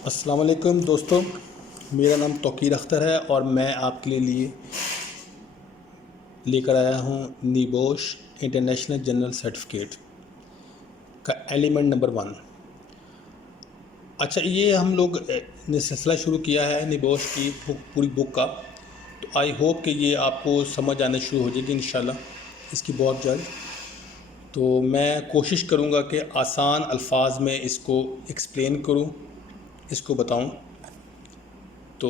अस्सलाम वालेकुम दोस्तों, मेरा नाम तौकीर अख्तर है और मैं आपके लिए लेकर आया हूँ निबोश इंटरनेशनल जनरल सर्टिफिकेट का एलिमेंट नंबर 1। अच्छा, ये हम लोग ने सिलसिला शुरू किया है निबोश की पूरी बुक का, तो आई होप कि ये आपको समझ आना शुरू हो जाएगी इंशाल्लाह इसकी बहुत जल्द। तो मैं कोशिश करूँगा कि आसान अल्फाज में इसको एक्सप्लेन करूँ, इसको बताऊँ। तो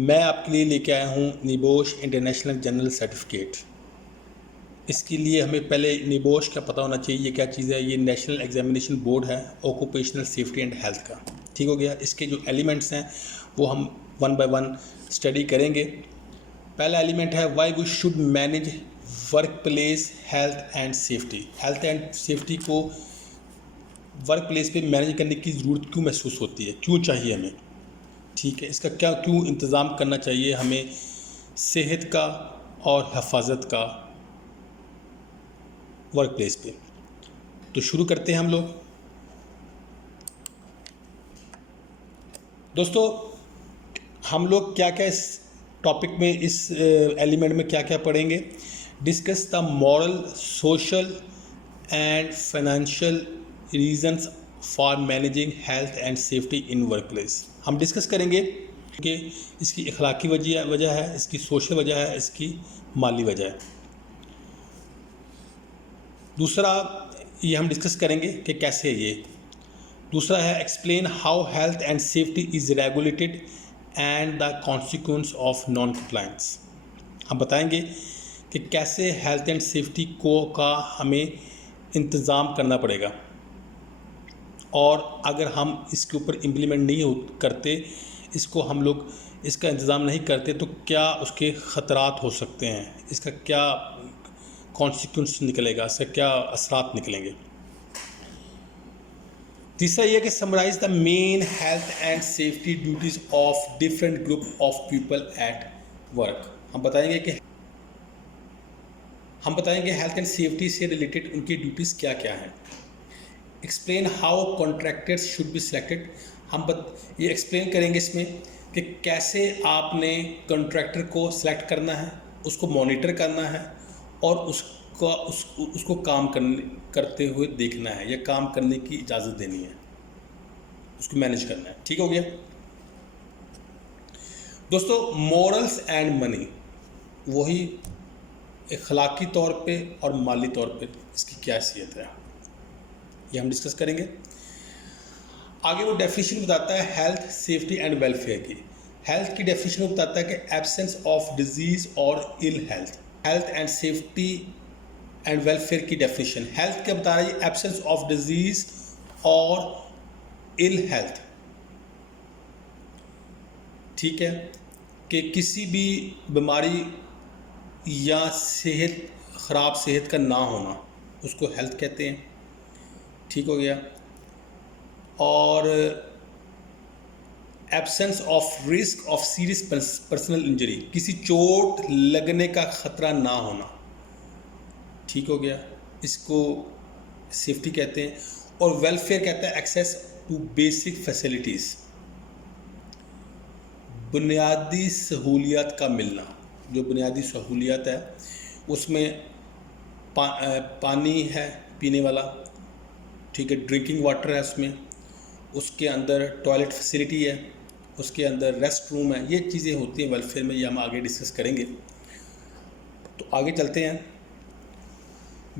मैं आपके लिए लेके आया हूँ निबोश इंटरनेशनल जनरल सर्टिफिकेट। इसके लिए हमें पहले निबोश का पता होना चाहिए ये क्या चीज़ है। ये नेशनल एग्जामिनेशन बोर्ड है ऑक्यूपेशनल सेफ्टी एंड हेल्थ का, ठीक हो गया। इसके जो एलिमेंट्स हैं वो हम वन बाय वन स्टडी करेंगे। पहला एलिमेंट है why we should manage work place health and safety. Health and safety को वर्क प्लेस पे मैनेज करने की ज़रूरत क्यों महसूस होती है, क्यों चाहिए हमें, ठीक है। इसका क्या क्यों इंतज़ाम करना चाहिए हमें सेहत का और हिफाजत का वर्क प्लेस पे। तो शुरू करते हैं हम लोग। दोस्तों, हम लोग क्या क्या इस टॉपिक में, इस एलिमेंट में क्या क्या पढ़ेंगे। Discuss the moral, social and financial reasons for managing health and safety in work place. हम डिस्कस करेंगे कि इसकी अखलाकी वजह है, इसकी सोशल वजह है, इसकी माली वजह है। दूसरा ये हम डिस्कस करेंगे कि कैसे ये। दूसरा है explain how health and safety is regulated and the consequence of non compliance. हम बताएंगे कि कैसे हेल्थ एंड सेफ्टी का हमें इंतज़ाम करना पड़ेगा और अगर हम इसके ऊपर इम्प्लीमेंट नहीं करते, इसको हम लोग इसका इंतज़ाम नहीं करते तो क्या उसके ख़तरात हो सकते हैं, इसका क्या कॉन्सिक्वेंस निकलेगा, इससे क्या असरात निकलेंगे। तीसरा ये कि summarise the main health and safety duties of different group of people at work. हम बताएंगे हेल्थ एंड सेफ्टी से रिलेटेड उनकी ड्यूटीज़ क्या क्या हैं। Explain how contractors should be selected. ये एक्सप्लेन करेंगे इसमें कि कैसे आपने कॉन्ट्रैक्टर को सिलेक्ट करना है, उसको मॉनिटर करना है और उसको काम करते हुए देखना है या काम करने की इजाज़त देनी है, उसको मैनेज करना है, ठीक हो गया। दोस्तों, मॉरल्स एंड मनी, वही अखलाकी तौर पे और माली तौर पे इसकी क्या हैसियत है, ये हम डिस्कस करेंगे। आगे वो डेफिनेशन बताता है हेल्थ, सेफ्टी एंड वेलफेयर की। हेल्थ की डेफिनेशन बताता है कि एब्सेंस ऑफ डिजीज़ और ill health. Health and safety and welfare की डेफिनेशन, हेल्थ क्या बता रहा है, एब्सेंस ऑफ डिजीज़ और इल हेल्थ, ठीक है, कि किसी भी बीमारी या ख़राब सेहत का ना होना उसको हेल्थ कहते हैं, ठीक हो गया। और absence of risk of serious personal injury, किसी चोट लगने का ख़तरा ना होना, ठीक हो गया, इसको सेफ्टी कहते हैं। और वेलफेयर कहता है एक्सेस टू बेसिक फैसिलिटीज़, बुनियादी सहूलियत का मिलना। जो बुनियादी सहूलियत है उसमें पानी है पीने वाला, ठीक है, ड्रिंकिंग वाटर है उसमें, उसके अंदर टॉयलेट फैसिलिटी है, उसके अंदर रेस्ट रूम है, ये चीज़ें होती हैं वेलफेयर में, ये हम आगे डिस्कस करेंगे। तो आगे चलते हैं।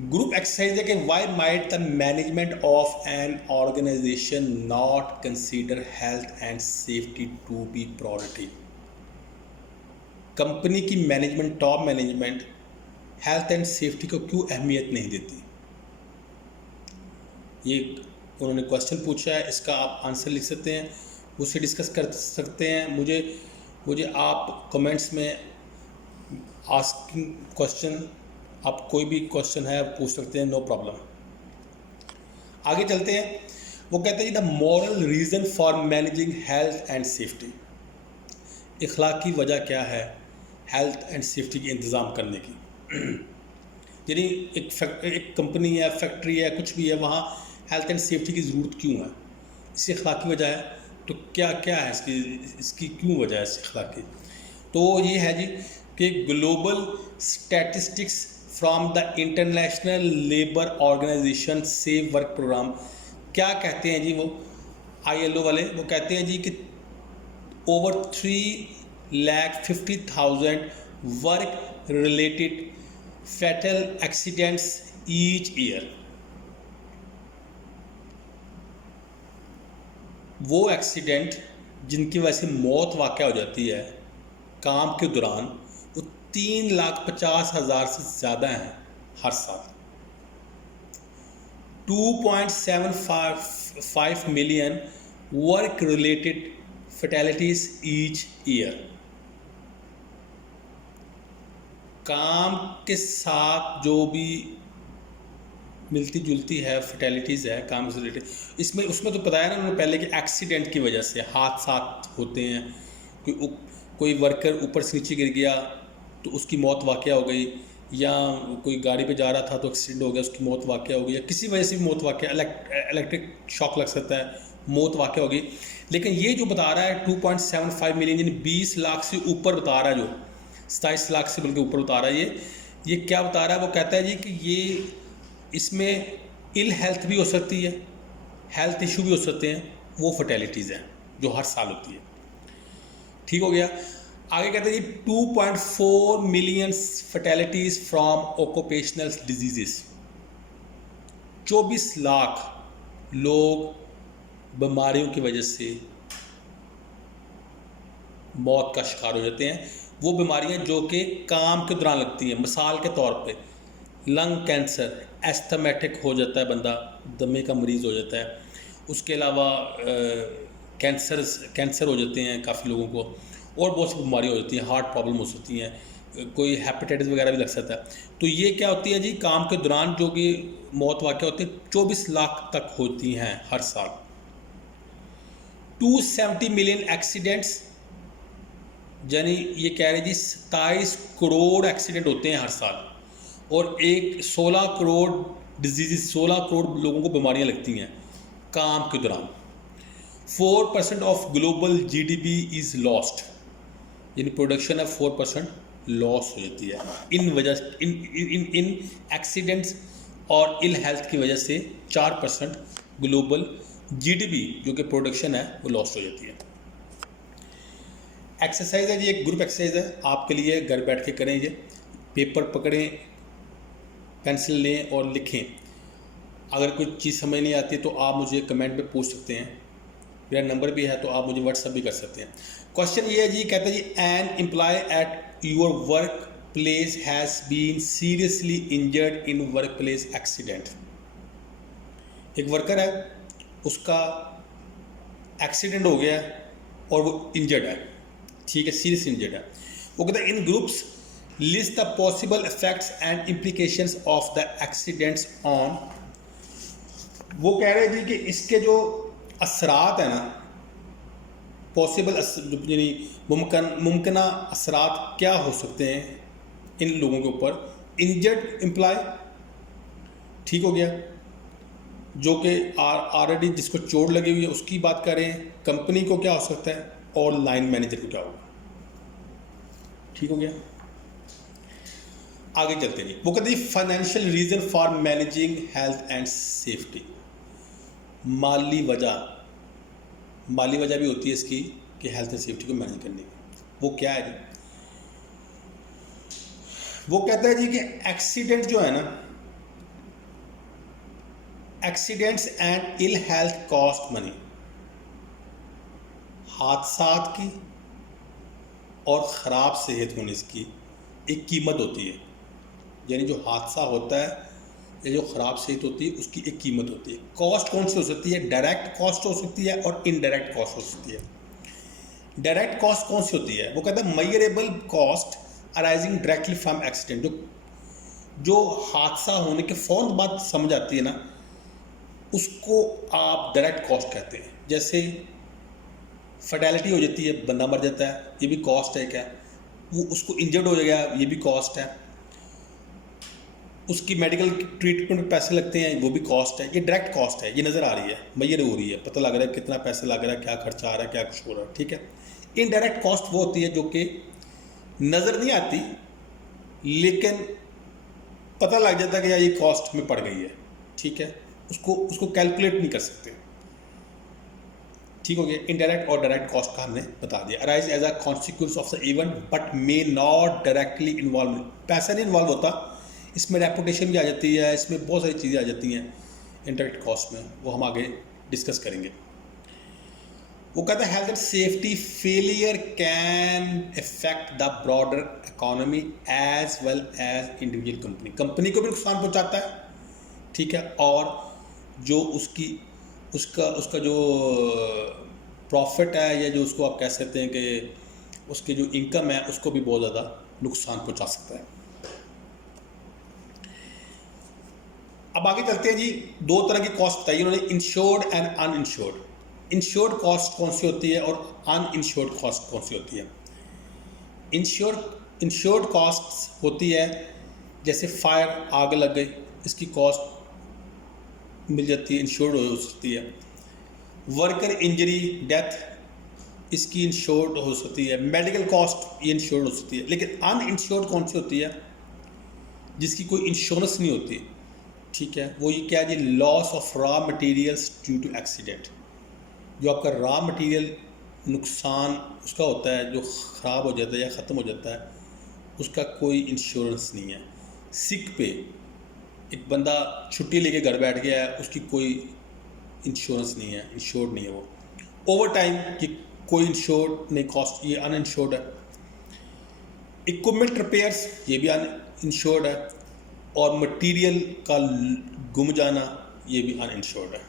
ग्रुप एक्सरसाइज है कि why might the management of an organization not consider health and safety to be priority. Company की management, top management health and safety को क्यों अहमियत नहीं देती, ये उन्होंने क्वेश्चन पूछा है, इसका आप आंसर लिख सकते हैं, उससे डिस्कस कर सकते हैं। मुझे आप कमेंट्स में आस्किंग क्वेश्चन, आप कोई भी क्वेश्चन है आप पूछ सकते हैं, नो प्रॉब्लम। आगे चलते हैं। वो कहते हैं the moral reason for managing health and safety. इखलाकी वजह क्या है हेल्थ एंड सेफ्टी के इंतज़ाम करने की। यानी एक कंपनी है, फैक्ट्री है, कुछ भी है, वहाँ हेल्थ एंड सेफ्टी की ज़रूरत क्यों है, इसकी अखलाकी वजह है। तो क्या क्या है इसकी इसकी क्यों वजह है इस खिलाफ की? तो ये है जी कि global statistics from the international labour organization safe work programme क्या कहते हैं जी वो ILO वाले, वो कहते हैं जी कि over 3,50,000 work related fatal accidents each year. वो एक्सीडेंट जिनकी वजह से मौत वाक़या हो जाती है काम के दौरान, वो 3,50,000 से ज़्यादा हैं हर साल। 2.75 million work related फैटेलिटीज़ each year. काम के साथ जो भी मिलती जुलती है फैटेलिटीज़ है काम से रिलेटेड, इसमें उसमें तो बताया ना उन्होंने पहले कि एक्सीडेंट की वजह से हादसा होते हैं, कोई वर्कर ऊपर से नीचे गिर गया तो उसकी मौत वाक़या हो गई, या कोई गाड़ी पे जा रहा था तो एक्सीडेंट हो गया उसकी मौत वाक़या हो गई, या किसी वजह से भी मौत वाक़या, इलेक्ट्रिक शॉक लग सकता है, मौत वाक़या हो गई। लेकिन ये जो बता रहा है 2.75 मिलियन यानी 20 लाख से ऊपर बता रहा है, जो 27 लाख से बल्कि ऊपर बता रहा है, ये क्या बता रहा है? वो कहता है जी कि ये इसमें इल हेल्थ भी हो सकती है, हेल्थ इशू भी हो सकते हैं, वो फर्टेलिटीज़ हैं जो हर साल होती है। ठीक हो गया। आगे कहते हैं जी 2.4 million fatalities from occupational disease. 24 lakh लोग बीमारियों की वजह से मौत का शिकार हो जाते हैं। वो बीमारियां जो कि काम के दौरान लगती हैं, मिसाल के तौर पे लंग कैंसर, एस्थमेटिक हो जाता है बंदा, दमे का मरीज़ हो जाता है। उसके अलावा कैंसर हो जाते हैं काफ़ी लोगों को, और बहुत सी बीमारियाँ हो जाती हैं, हार्ट प्रॉब्लम हो सकती हैं, कोई हेपेटाइटिस वगैरह भी लग सकता है। तो ये क्या होती है जी, काम के दौरान जो कि मौत वाक़या होती है 24 लाख तक होती हैं हर साल। 270 मिलियन एक्सीडेंट्स, यानी ये कह रहे जी 27 करोड़ एक्सीडेंट होते हैं हर साल, और 16 करोड़ डिजीज़, 16 करोड़ लोगों को बीमारियां लगती हैं काम के दौरान। 4% of global GDP is lost, यानी प्रोडक्शन है 4% लॉस हो जाती है इन वजह इन एक्सीडेंट्स और इल हेल्थ की वजह से। 4% ग्लोबल GDP जो कि प्रोडक्शन है वो लॉस हो जाती है। एक्सरसाइज है जी, एक ग्रुप एक्सरसाइज है आपके लिए, घर बैठ के करें। ये पेपर पकड़ें, पेंसिल लें और लिखें। अगर कोई चीज़ समझ नहीं आती तो आप मुझे कमेंट में पूछ सकते हैं, मेरा नंबर भी है तो आप मुझे व्हाट्सएप भी कर सकते हैं। क्वेश्चन ये है जी, कहता है जी an employ at your work place has been seriously injured in work place accident. एक वर्कर है, उसका एक्सीडेंट हो गया और वो इंजर्ड है, ठीक है, सीरियस इंजर्ड है। वो कहता है in groups list the possible effects and implications of the accidents on. वो कह रहे हैं जी कि इसके जो असरात है ना, पॉसिबल यानी मुमकिना असरात क्या हो सकते हैं इन लोगों के ऊपर। इंजर्ड एम्प्लॉय, ठीक हो गया, जो कि ऑलरेडी जिसको चोट लगी हुई है उसकी बात कर रहे हैं। कंपनी को क्या हो सकता है, और लाइन मैनेजर को क्या होगा। ठीक हो गया। आगे चलते नहीं, वो कहते हैं financial reason for managing health and safety. माली वजह भी होती है इसकी कि हेल्थ एंड सेफ्टी को मैनेज करने की। वो क्या है जी, वो कहता है जी कि एक्सीडेंट जो है ना, accidents and ill health cost money. हादसात की और ख़राब सेहत होने की एक कीमत होती है, यानी जो हादसा होता है या जो ख़राब सेहत होती है उसकी एक कीमत होती है। कॉस्ट कौन सी हो सकती है, डायरेक्ट कॉस्ट हो सकती है और इनडायरेक्ट कॉस्ट हो सकती है। डायरेक्ट कॉस्ट कौन सी होती है, वो कहता है measurable cost arising directly from accident. जो हादसा होने के फ़ौरन बाद समझ आती है ना, उसको आप डायरेक्ट कॉस्ट कहते हैं। जैसे फर्टेलिटी हो जाती है, बंदा मर जाता है, ये भी कॉस्ट है क्या। वो उसको इंजर्ड हो गया, ये भी कॉस्ट है। उसकी मेडिकल ट्रीटमेंट में पैसे लगते हैं, वो भी कॉस्ट है। ये डायरेक्ट कॉस्ट है, ये नज़र आ रही है, मैयर हो रही है, पता लग रहा है कितना पैसा लग रहा है, क्या खर्चा आ रहा है, क्या कुछ हो रहा है, ठीक है। इनडायरेक्ट कॉस्ट वो होती है जो कि नज़र नहीं आती, लेकिन पता लग जाता है कि यार ये कॉस्ट में पड़ गई है, ठीक है। उसको उसको कैलकुलेट नहीं कर सकते, ठीक हो गया। इनडायरेक्ट और डायरेक्ट कॉस्ट का हमने बता दिया। Arise as a consequence of the event but may not directly involve, पैसा नहीं इन्वॉल्व होता, इसमें रेपुटेशन भी आ जाती है, इसमें बहुत सारी चीज़ें आ जाती हैं इनडायरेक्ट कॉस्ट में, वो हम आगे डिस्कस करेंगे। वो कहता है health and safety failure can affect the broader economy as well as individual company, company को भी नुकसान पहुंचाता है, ठीक है, और जो उसका उसका जो प्रॉफिट है, या जो उसको आप कह सकते हैं कि उसकी जो इनकम है, उसको भी बहुत ज़्यादा नुकसान पहुंचा सकता है। अब आगे चलते हैं जी। दो तरह की कॉस्ट बताई उन्होंने, insured and uninsured. Insured cost कौन सी होती है और अनइंश्योर्ड कॉस्ट कौन सी होती है? इंश्योर्ड कॉस्ट होती है जैसे फायर, आग लग गई, इसकी कॉस्ट मिल जाती है, इंश्योर्ड हो सकती है। वर्कर इंजरी, डेथ, इसकी इंश्योर्ड हो सकती है। मेडिकल कॉस्ट ये इंश्योर्ड हो सकती है। लेकिन अनइंश्योर्ड कौन सी होती है? जिसकी कोई इंश्योरेंस नहीं होती, ठीक है। वो ये क्या है जी? Loss of raw materials due to accident. जो आपका रॉ मटेरियल नुकसान उसका होता है, जो ख़राब हो जाता है या ख़त्म हो जाता है, उसका कोई इंश्योरेंस नहीं है। सिक पे एक बंदा छुट्टी लेके घर बैठ गया है, उसकी कोई इंश्योरेंस नहीं है, इंश्योर्ड नहीं है वो। ओवर टाइम की कोई इंश्योर्ड नहीं कॉस्ट, ये अनइंश्योर्ड है। इक्विपमेंट रिपेयर्स, ये भी अनइंश्योर्ड है। और मटेरियल का गुम जाना, ये भी अनइंश्योर्ड है।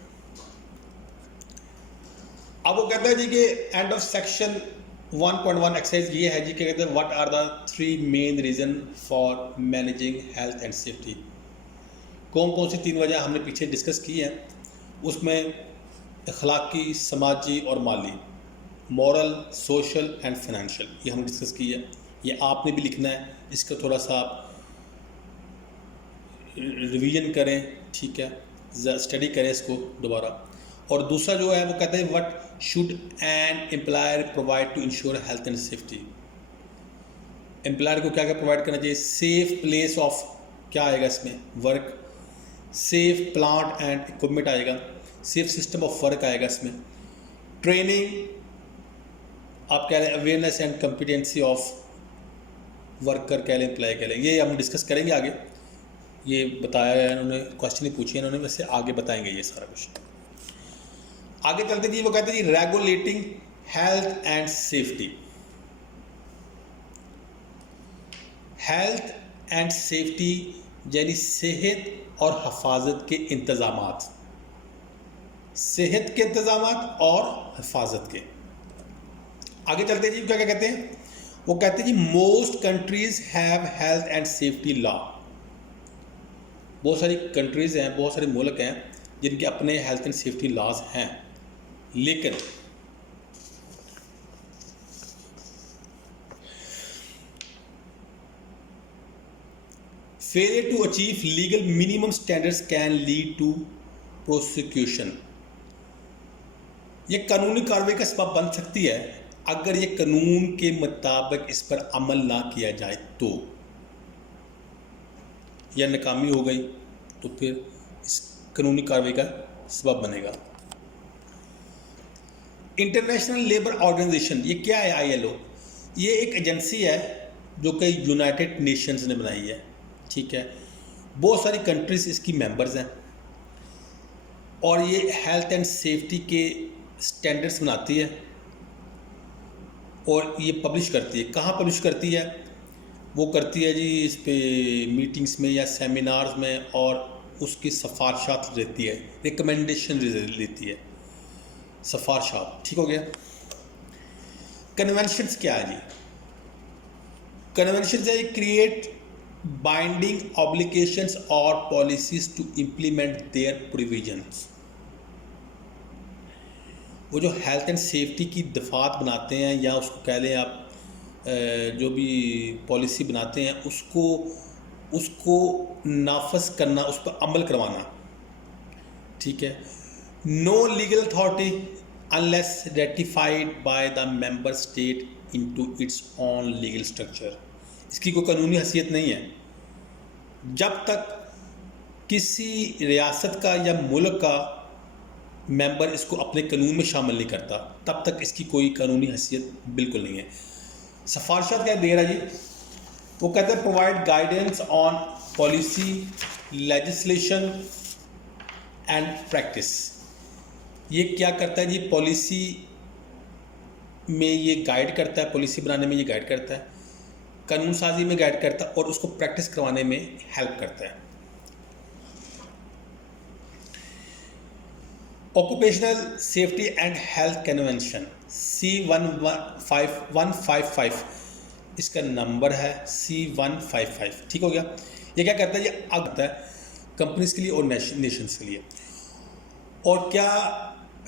अब वो कहता है जी कि एंड ऑफ सेक्शन 1.1 एक्सरसाइज ये है जी, क्या कहते हैं, what are the 3 main reason for managing health and safety. कौन कौन सी 3 वजह हमने पीछे डिस्कस की हैं, उसमें अखलाकी, समाजी और माली, मॉरल, सोशल एंड फाइनेंशियल, ये हमने डिस्कस की है। ये आपने भी लिखना है, इसका थोड़ा सा आप रिवीजन करें, ठीक है, स्टडी करें इसको दोबारा। और दूसरा जो है वो कहते हैं what should an employer provide to ensure health and safety. Employer को क्या क्या प्रोवाइड करना चाहिए? सेफ प्लेस ऑफ, क्या आएगा इसमें, work, safe plant and equipment आएगा, सेफ सिस्टम ऑफ वर्क आएगा इसमें, ट्रेनिंग, आप कह रहे हैं awareness and competency of worker कह लें, एम्प्लॉय कह लें, ये हम डिस्कस करेंगे आगे। ये बताया है इन्होंने, क्वेश्चन ही पूछे इन्होंने, वैसे आगे बताएंगे ये सारा कुछ। आगे चलते जी, वो कहते हैं जी regulating health and safety. Health and safety यानी सेहत और हिफाजत के इंतजामात, सेहत के इंतजामात और हिफाजत के। आगे चलते जी, क्या क्या कहते हैं? वो कहते हैं जी most countries have health and safety law. बहुत सारी कंट्रीज़ हैं, बहुत सारे मुल्क हैं जिनके अपने हेल्थ एंड सेफ्टी लॉज हैं, लेकिन failure to achieve legal minimum standards can lead to prosecution. ये कानूनी कार्रवाई का सबब बन सकती है अगर ये कानून के मुताबिक इस पर अमल ना किया जाए तो, या नाकामी हो गई तो फिर इस कानूनी कार्रवाई का सबब बनेगा। इंटरनेशनल लेबर ऑर्गेनाइजेशन, ये क्या है? ILO, ये एक एजेंसी है जो कि यूनाइटेड नेशंस ने बनाई है, ठीक है। बहुत सारी कंट्रीज इसकी मेंबर्स हैं और ये हेल्थ एंड सेफ्टी के स्टैंडर्ड्स बनाती है और ये पब्लिश करती है। कहाँ पब्लिश करती है? वो करती है जी इस पे मीटिंग्स में या सेमिनार्स में, और उसकी सिफारिशात देती है, रिकमेंडेशन लेती है, सिफारिशात, ठीक हो गया। कन्वेंशंस क्या है जी? कन्वेंशंस है क्रिएट बाइंडिंग ऑब्लिगेशंस और policies to implement their provisions. वो जो हेल्थ एंड सेफ्टी की दफात बनाते हैं, या उसको कह लें आप जो भी पॉलिसी बनाते हैं, उसको उसको नाफज करना, उस पर अमल करवाना, ठीक है। No legal authority unless ratified by the member state into its own legal structure. इसकी कोई कानूनी हैसियत नहीं है जब तक किसी रियासत का या मुल्क का मेंबर इसको अपने कानून में शामिल नहीं करता, तब तक इसकी कोई कानूनी हैसियत बिल्कुल नहीं है। सिफारिशात क्या दे रहा है जी? वो कहते हैं provide guidance on policy, legislation and practice. ये क्या करता है जी? पॉलिसी में ये गाइड करता है, पॉलिसी बनाने में ये गाइड करता है, कानून साजी में गाइड करता है और उसको प्रैक्टिस करवाने में हेल्प करता है। Occupational safety and health convention C155, इसका नंबर है C155, ठीक हो गया। ये क्या करता है? ये आता है कंपनीज के लिए और नेशंस के लिए। और क्या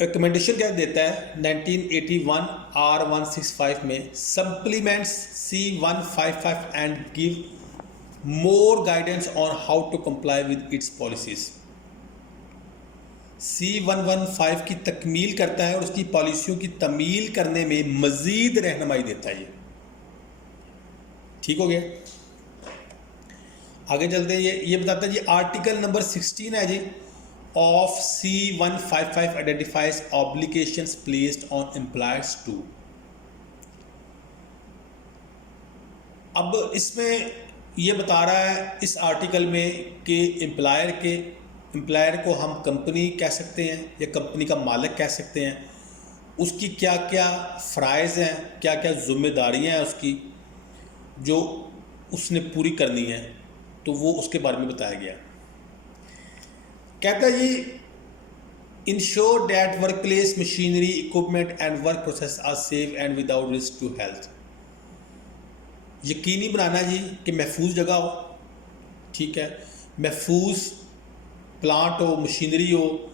रिकमेंडेशन क्या देता है? 1981 R165 में supplements C155 and give more guidance on how to comply with its policies. C115 की तकमील करता है और उसकी पॉलिसियों की तमील करने में मजीद रहनुमाई देता है। ये ठीक हो गया। आगे चलते हैं। ये बताता है जी, आर्टिकल नंबर 16 है जी of C155 identifies obligations placed on employers to. अब इसमें ये बता रहा है इस आर्टिकल में कि एम्प्लॉयर को हम कंपनी कह सकते हैं या कंपनी का मालिक कह सकते हैं, उसकी क्या क्या फ़राइज़ हैं, क्या क्या ज़िम्मेदारियाँ हैं उसकी जो उसने पूरी करनी है, तो वो उसके बारे में बताया गया। कहता है ये ensure that work place machinery equipment and work process are safe and without risk to health. यकीनी बनाना जी कि महफूज जगह हो, ठीक है, महफूज प्लांट हो, मशीनरी हो,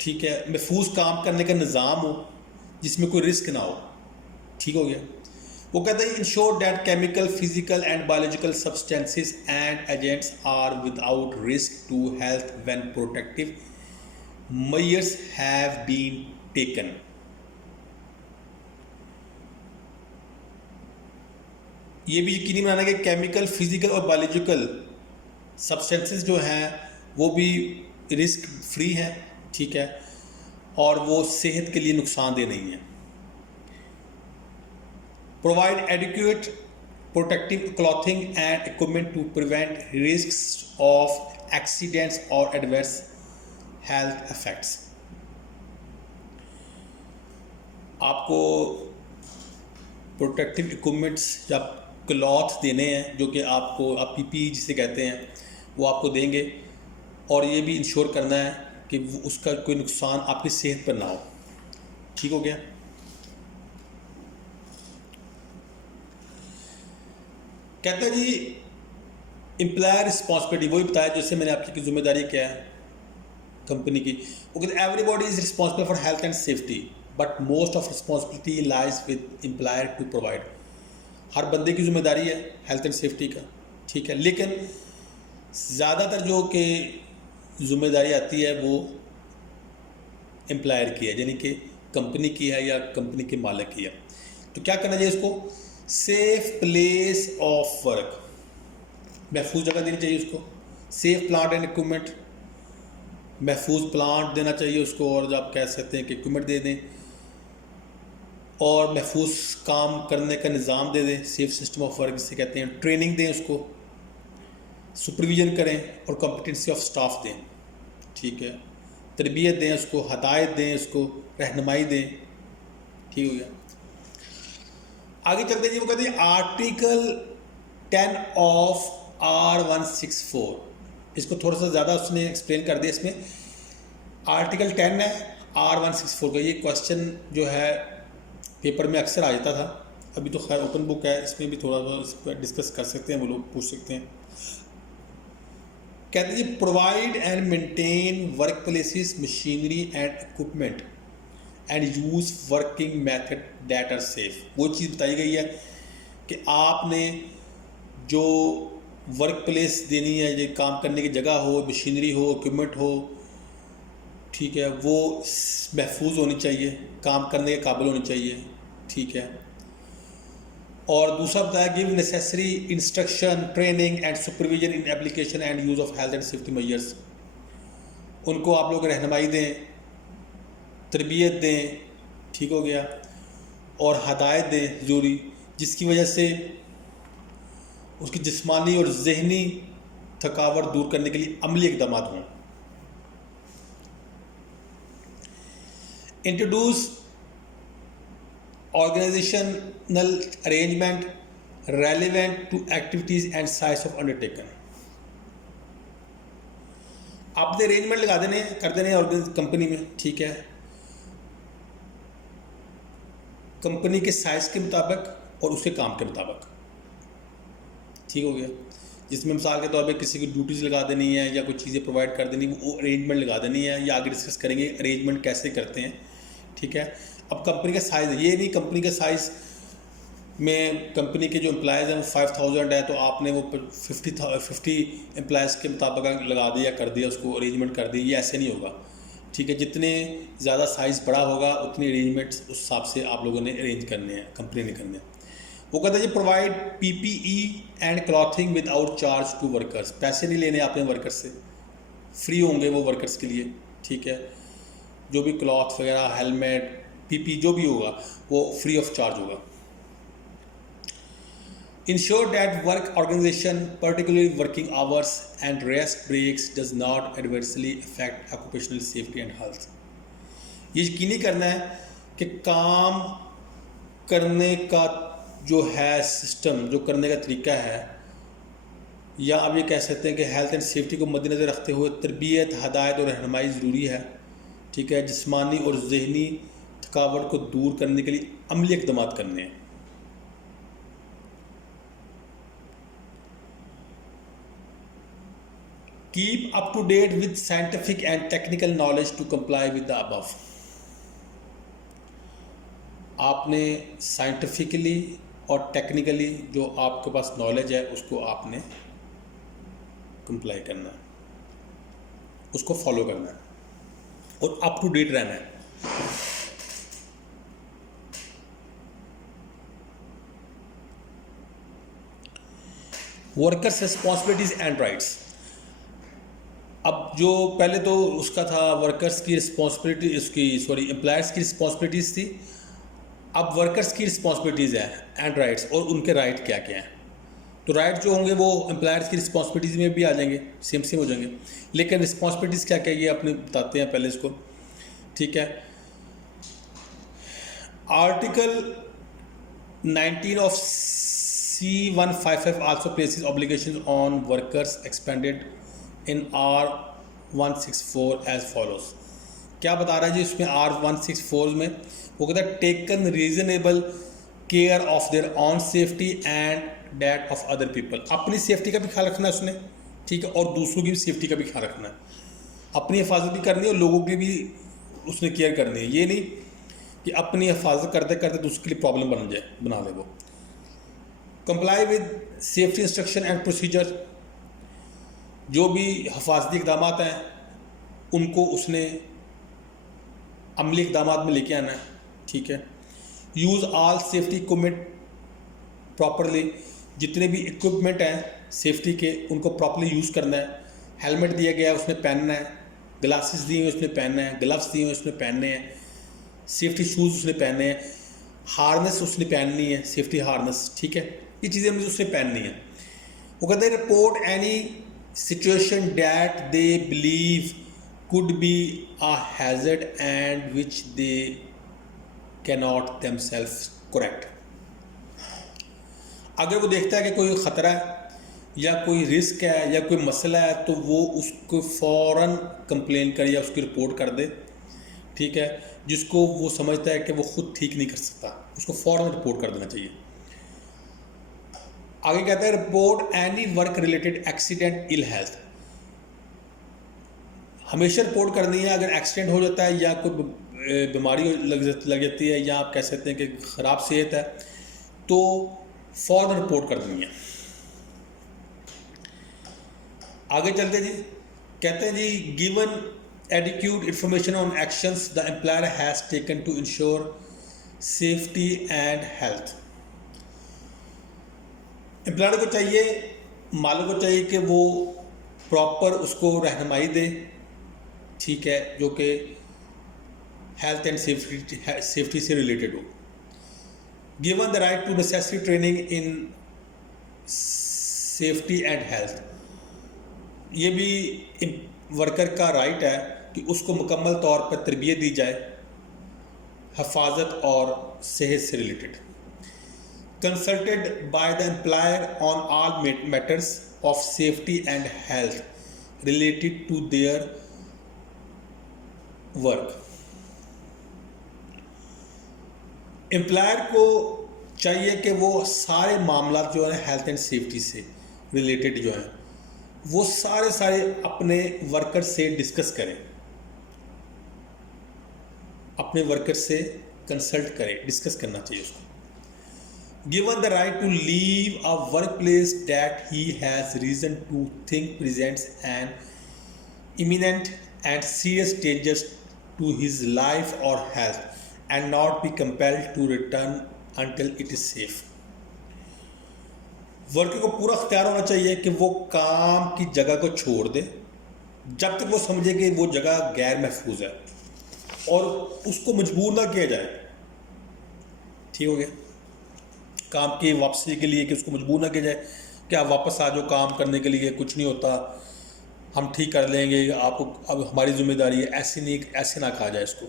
ठीक है, महफूज काम करने का निज़ाम हो जिसमें कोई रिस्क ना हो, ठीक हो गया। वो कहता है ensure that chemical, physical and biological substances and agents are without risk to health when protective measures have been taken. ये भी यकीनी बनाना कि केमिकल, फिजिकल और बायोलॉजिकल सब्सटेंसेस जो हैं वो भी रिस्क फ्री हैं, ठीक है, और वो सेहत के लिए नुकसानदेह नहीं है। Provide adequate protective clothing and equipment to prevent risks of accidents और एडवर्स हेल्थ इफेक्ट्स। आपको प्रोटेक्टिव इक्विपमेंट्स या क्लॉथ देने हैं जो कि आपको आप पीपी जिसे कहते हैं वो आपको देंगे, और ये भी इंश्योर करना है कि उसका कोई नुकसान आपकी सेहत पर ना हो, ठीक हो गया। कहता है जी एम्प्लॉयर रिस्पॉन्सिबिलिटी, वही बताया जैसे मैंने आपकी जिम्मेदारी क्या है कंपनी की। वो कहते हैं everybody is responsible for health and safety but most of responsibility lies with employer to provide. हर बंदे की जिम्मेदारी है हेल्थ एंड सेफ्टी का, ठीक है, लेकिन ज़्यादातर जो कि जिम्मेदारी आती है वो एम्प्लॉयर की है, यानी कि कंपनी की है या कंपनी के मालिक की है। तो क्या करना चाहिए इसको? सेफ प्लेस ऑफ वर्क, महफूज जगह देनी चाहिए उसको। सेफ प्लांट एंड इक्विपमेंट, महफूज प्लांट देना चाहिए उसको, और आप कह सकते हैं कि इक्विपमेंट दे दें, और महफूज काम करने का निज़ाम दे दें, सेफ सिस्टम ऑफ वर्क जिसे कहते हैं। ट्रेनिंग दें उसको, सुपरविज़न करें और कॉम्पिटेंसी ऑफ स्टाफ दें, ठीक है, तरबियत दें उसको, हदायत दें उसको, रहनुमाई दें, ठीक हो गया। आगे चलते हैं जी। वो कहते हैं आर्टिकल 10 ऑफ R164, इसको थोड़ा सा ज़्यादा उसने एक्सप्लेन कर दिया। इसमें आर्टिकल 10 है R164 का। ये क्वेश्चन जो है पेपर में अक्सर आ जाता था, अभी तो खैर ओपन बुक है, इसमें भी थोड़ा सा इस पर डिस्कस कर सकते हैं, वो लोग पूछ सकते हैं। कहते हैं जी provide and maintain work places machinery and equipment and use working method that are safe. वो चीज़ बताई गई है कि आपने जो वर्क प्लेस देनी है, ये काम करने की जगह हो, मशीनरी हो, इक्विपमेंट हो, ठीक है, वो महफूज होनी चाहिए, काम करने के काबिल होनी चाहिए, ठीक है। और दूसरा बताया give necessary instruction, training and supervision in application and use of health and safety measures. उनको आप लोग रहनुमाई दें, तरबियत दें, ठीक हो गया, और हदायत दें ज़रूरी, जिसकी वजह से उसकी जिस्मानी और जहनी थकावट दूर करने के लिए अमली इक़दाम हों। Introduce organisational arrangement relevant to activities and size of undertaken. आपने अरेंजमेंट लगा देने कर देने कंपनी में, ठीक है, कंपनी के साइज़ के मुताबिक और उसके काम के मुताबिक, ठीक हो गया। जिसमें मिसाल के तौर पे किसी की ड्यूटीज़ लगा देनी है या कुछ चीज़ें प्रोवाइड कर देनी, वो अरेंजमेंट लगा देनी है, या आगे डिस्कस करेंगे अरेंजमेंट कैसे करते हैं, ठीक है। अब कंपनी का साइज़ है, ये नहीं कंपनी का साइज़ में कंपनी के जो एम्प्लॉयज़ हैं वो 5000 है, तो आपने वो 50 एम्प्लॉयज़ के मुताबिक लगा दिया, कर दिया, उसको अरेंजमेंट कर दी, ये ऐसे नहीं होगा, ठीक है। जितने ज़्यादा साइज़ बड़ा होगा उतनी अरेंजमेंट्स उस हिसाब से आप लोगों ने अरेंज करने हैं, कंपनी ने करने हैं। वो कहता है जी provide PPE and clothing without charge to workers. पैसे नहीं लेने आपने वर्कर्स से, फ्री होंगे वो वर्कर्स के लिए, ठीक है। जो भी क्लॉथ वगैरह, हेलमेट, PP जो भी होगा वो फ्री ऑफ चार्ज होगा। Ensure that work organization, particularly working hours and rest breaks, does not adversely affect occupational safety and health। ये यकीनी करना है कि काम करने का जो है सिस्टम, जो करने का तरीका है, या आप ये कह सकते हैं कि हेल्थ एंड सेफ्टी को मद्देनज़र रखते हुए तरबियत, हदायत और रहनुमाई ज़रूरी है, ठीक है। जिस्मानी और जहनी थकावट को दूर करने के लिए अमली इक़दाम करने हैं। Keep up to date with scientific and technical knowledge to comply with the above. आपने साइंटिफिकली और टेक्निकली जो आपके पास नॉलेज है उसको आपने कंप्लाई करना है, उसको फॉलो करना है और अप टू डेट रहना है। Workers responsibilities and rights. अब जो पहले तो उसका था वर्कर्स की रिस्पॉन्सिबिलिटी, एम्प्लॉयर्स की रिस्पॉन्सिबिलिटीज़ थी, अब वर्कर्स की रिस्पॉन्सिबिलिटीज़ हैं एंड राइट्स, और उनके राइट क्या क्या हैं। तो राइट जो होंगे वो एम्प्लॉयर्स की रिस्पॉन्सिबिलिटीज़ में भी आ जाएंगे, सेम हो जाएंगे, लेकिन रिस्पॉन्सिबिलिटीज़ क्या क्या ये अपने बताते हैं पहले इसको, ठीक है। Article 19 of C155 also places obligation on workers expanded in R164 as follows. क्या बता रहा है जी इसमें R164 में? वो कहता है taken reasonable care of their on safety and that of other people. अपनी सेफ्टी का भी ख्याल रखना है उसने, ठीक है, और दूसरों की भी सेफ्टी का भी ख्याल रखना है। अपनी हिफाजत भी करनी है और लोगों की भी उसने केयर करनी है। ये नहीं कि अपनी हिफाजत करते करते दूसरे के लिए प्रॉब्लम बना दे वो। Comply with safety instruction and procedure. जो भी हिफाजती इक़दाम हैं उनको उसने अमली इक़दाम में लेके आना है, ठीक है। Use all safety equipment properly. जितने भी इक्विपमेंट हैं सेफ्टी के उनको प्रॉपरली यूज़ करना है। हेलमेट दिया गया है उसने पहनना है, ग्लासेस दिए हुए उसने पहनना है, ग्लव्स दिए हुए उसने पहनने हैं, सेफ्टी शूज़ उसने पहनने हैं, हार्नेस उसने पहननी है, सेफ्टी हार्नेस, ठीक है। ये चीज़ें मुझे उसने पहननी है। वो कहते हैं report any situation that they believe could be a hazard and which they cannot themselves correct। अगर वो देखता है कि कोई ख़तरा है या कोई रिस्क है या कोई मसला है तो वो उसको फ़ौरन कंप्लेन करे या उसकी रिपोर्ट कर दे, ठीक है। जिसको वो समझता है कि वो खुद ठीक नहीं कर सकता उसको फ़ौरन रिपोर्ट कर देना चाहिए। आगे कहता है report any work related accident ill health. हमेशा रिपोर्ट करनी है अगर एक्सीडेंट हो जाता है या कोई बीमारी लग जाती है या आप कह सकते हैं कि ख़राब सेहत है तो फ़ौरन रिपोर्ट कर देनी है। आगे चलते जी, कहते हैं जी, given adequate information on actions the employer has taken to ensure safety and health. Employer को चाहिए, मालिक को चाहिए कि वो प्रॉपर उसको रहनुमाई दे, ठीक है, जो कि हेल्थ एंड सेफ्टी से रिलेटेड हो। Given the right to necessary training in safety and health, ये भी वर्कर का राइट है कि उसको मुकम्मल तौर पर तरबियत दी जाए हिफाजत और सेहत से related. Consulted by the employer on all matters of safety and health related to their work. Employer को चाहिए कि वो सारे मामला जो है हेल्थ एंड सेफ्टी से रिलेटेड जो हैं वो सारे अपने वर्कर से डिस्कस करें, अपने वर्कर से कंसल्ट करें, डिस्कस करना चाहिए उसको। Given the right to leave a work place that he has reason to think presents an imminent and serious dangers to his life or health and not be compelled to return until it is safe। Worker को पूरा अख्तियार होना चाहिए कि वो काम की जगह को छोड़ दे जब तक वो समझे कि वो जगह गैर महफूज है और उसको मजबूर ना किया जाए। ठीक हो गया, काम की वापसी के लिए कि उसको मजबूर ना किया जाए कि आप वापस आ जाओ काम करने के लिए, कुछ नहीं होता, हम ठीक कर लेंगे, आपको अब हमारी जिम्मेदारी है, ऐसे ना कहा जाए इसको।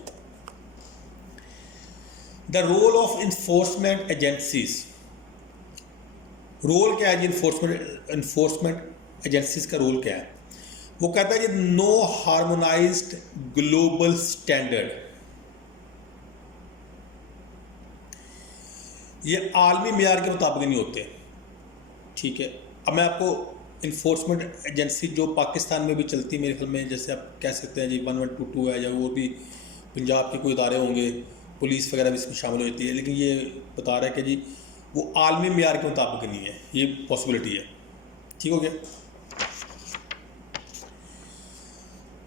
The role of enforcement agencies, role क्या है जी इन्फोर्समेंट एजेंसीज का रोल क्या है? वो कहता है जी नो हार्मोनाइज्ड ग्लोबल स्टैंडर्ड, ये आलमी मेयार के मुताबिक नहीं होते। ठीक है, अब मैं आपको इन्फोर्समेंट एजेंसी जो पाकिस्तान में भी चलती है मेरे ख्याल में, जैसे आप कह सकते हैं जी 1122 है, या वो भी पंजाब के कोई इदारे होंगे, पुलिस वगैरह भी इसमें शामिल होती है, लेकिन ये बता रहा है कि जी वो आलमी मेयार के मुताबिक नहीं है, ये पॉसिबिलिटी है। ठीक हो गया।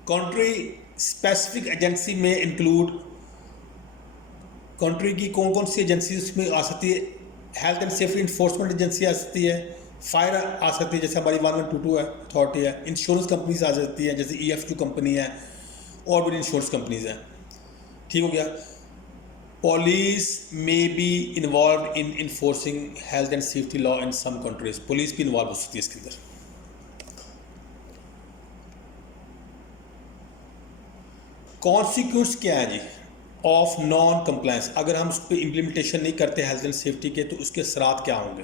कंट्री स्पेसिफिक एजेंसी में इंक्लूड, कंट्री की कौन कौन सी एजेंसी उसमें आ सकती है? Health and safety enforcement agency आ सकती है, फायर आ सकती है जैसे हमारी 1122 है अथॉरिटी है, इंश्योरेंस कंपनीज आ सकती हैं जैसे EF2 कंपनी है, और भी इंश्योरेंस कंपनीज हैं। ठीक हो गया। Police may be involve in enforcing health and safety law in some countries, police भी इन्वॉल्व हो सकती है इसके अंदर। कॉन्सिक्वेंस क्या है जी ऑफ नॉन कंप्लायंस? अगर हम उस पर इम्प्लीमेंटेशन नहीं करते हेल्थ एंड सेफ्टी के तो उसके असरात क्या होंगे?